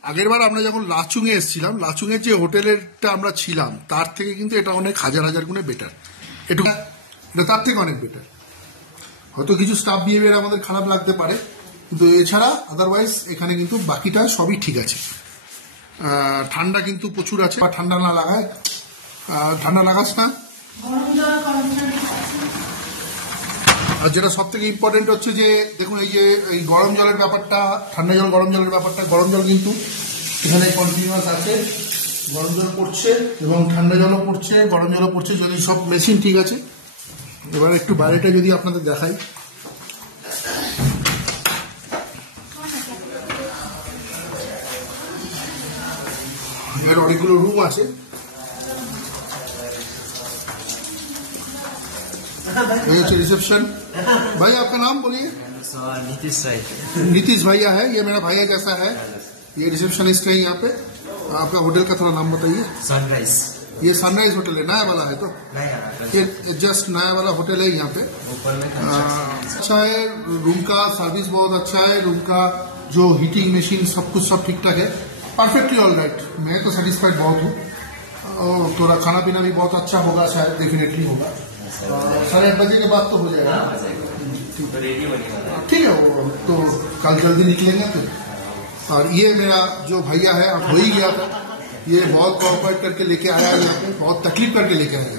আগের বার আমরা যখন লাচুংয়ে এসেছিলাম, লাচুংয়ের যে হোটেলেরটা আমরা ছিলাম, তার থেকে কিন্তু এটা অনেক হাজার গুণে বেটার। এটা তার থেকে অনেক বেটার। হয়তো কিছু স্টাফ বিহেভিয়ার আমাদের খারাপ লাগতে পারে, কিন্তু এছাড়া আদারওয়াইজ এখানে কিন্তু বাকিটা সবই ঠিক আছে। ঠান্ডা কিন্তু প্রচুর আছে, বা ঠান্ডা লাগাস না। আর যেটা সব থেকে ইম্পর্টেন্ট হচ্ছে যে দেখুন, এই গরম জলের ব্যাপারটা, ঠান্ডা জল গরম জলের ব্যাপারটা, গরম জল কিন্তু এখানে কন্টিনিউয়াস আছে, গরম জল পড়ছে এবং ঠান্ডা জলও পড়ছে, গরম জলও পড়ছে, যদি সব মেশিন ঠিক আছে। এবার একটু বাইরেটা যদি আপনাদের দেখাই, এর অনেকগুলো রুম আছে। ये रिसेप्शन। भाई आपका नाम बोलिए। नीतीश भैया है, ये मेरा भैया जैसा है, ये रिसेप्शनिस्ट है यहाँ पे। आपका होटल का थोड़ा नाम बताइए। सनराइज। ये सनराइज होटल है, नया वाला है, तो ये जस्ट नया वाला होटल है यहाँ पे। अच्छा है, रूम का सर्विस बहुत अच्छा है, रूम का जो हीटिंग मशीन सब कुछ सब ठीक ठाक है, परफेक्टली ऑल राइट। मैं तो सेटिस्फाइड बहुत हूँ। थोड़ा खाना पीना भी बहुत अच्छा होगा, शायद डेफिनेटली होगा। 8:30 बजे के बाद तो हो जाएगा, ठीक है। वो तो कल जल्दी निकलेंगे तो। और ये मेरा जो भैया है, अब हो ही गया था, ये बहुत कॉपरेट करके लेके आया है यहाँ पे, बहुत तकलीफ करके लेके आया,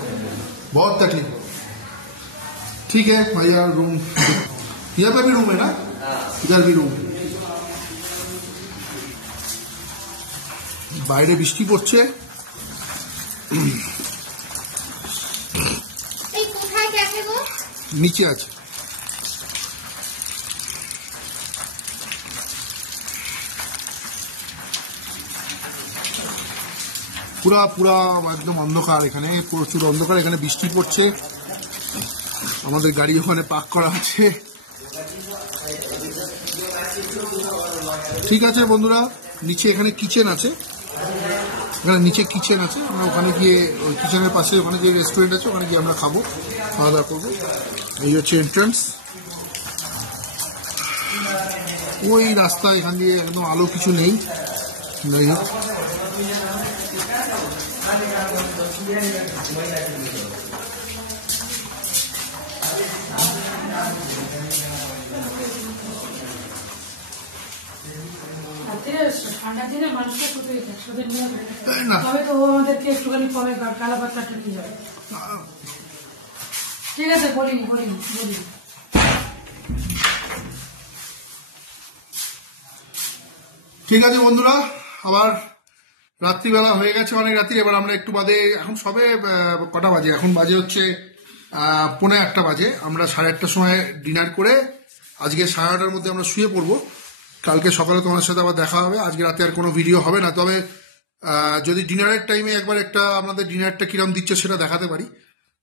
बहुत तकलीफ। ठीक है भैया, रूम यहाँ पे भी रूम है ना, इधर भी रूम। বাইরে বৃষ্টি পড়ছে। নিচে আছে। পুরা পুরা একদম অন্ধকার, এখানে প্রচুর অন্ধকার, এখানে বৃষ্টি পড়ছে, আমাদের গাড়ি ওখানে পার্ক করা আছে। ঠিক আছে বন্ধুরা, নিচে এখানে কিচেন আছে, এখানে নিচে কিচেন আছে, আমরা ওখানে গিয়ে ওই কিচেনের পাশে ওখানে যে রেস্টুরেন্ট আছে ওখানে গিয়ে আমরা খাবো, খাওয়া দাওয়া করবো। এই হচ্ছে এন্ট্রান্স, ওই রাস্তা, এখান দিয়ে একদম আলো কিছু নেই। যাই হোক, ঠান্ডার দিনে মানুষকে কোথায় একসাথে নিয়ে তাই না? তবে তো ও আমাদেরকে একটুখানি কমে কালা পাতলাটা নিয়ে যাবে। ঠিক আছে, বলিনি। ঠিক আছে বন্ধুরা, আবার রাত্রিবেলা হয়ে গেছে, অনেক রাত্রি। এবার আমরা একটু বাদে, এখন সবে কটা বাজে, এখন বাজে হচ্ছে 1:45 বাজে। আমরা 1:30টার সময় ডিনার করে আজকে 9:30টার মধ্যে আমরা শুয়ে পড়বো। কালকে সকালে তোমার সাথে আবার দেখা হবে। আজকে রাতে আর কোনো ভিডিও হবে না, তবে যদি ডিনারের টাইমে একবার একটা আমাদের ডিনারটা কিরম দিচ্ছে সেটা দেখাতে পারি।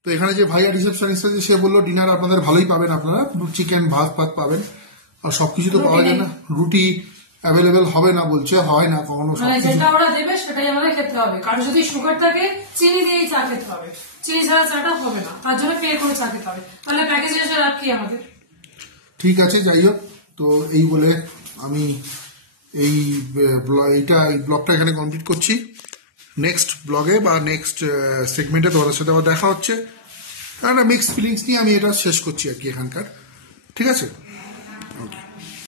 তো এখানে যে ভাইয়া রিসেপশনিস্ট আছে সে বললো ডিনার আপনাদের ভালোই পাবেন, আপনারা চিকেন ভাত পাবেন, আর সবকিছু তো পাওয়া যায় না, রুটি অ্যাভেলেবেল হবে না বলছে, হয় না কখনো। মানে যেটা ওরা দেবে সেটাই আমাদের খেতে হবে, কারণ যদি সুগার থাকে চিনি দিয়েই চা খেতে হবে, চিনি ছাড়া চাটা হবে না, তার জন্য পে করে চা খেতে হবে, তাহলে প্যাকেজ এসে রাত কি আমাদের। ঠিক আছে, যাই হোক, তো এই বলে আমি এই ব্লগটা এখানে কমপ্লিট করছি। নেক্সট ব্লগে বা নেক্সট সেগমেন্টে তোমাদের সাথে আবার দেখা হচ্ছে। একটা মিক্সড ফিলিংস নিয়ে আমি এটা শেষ করছি আর কি এখানকার। ঠিক আছে।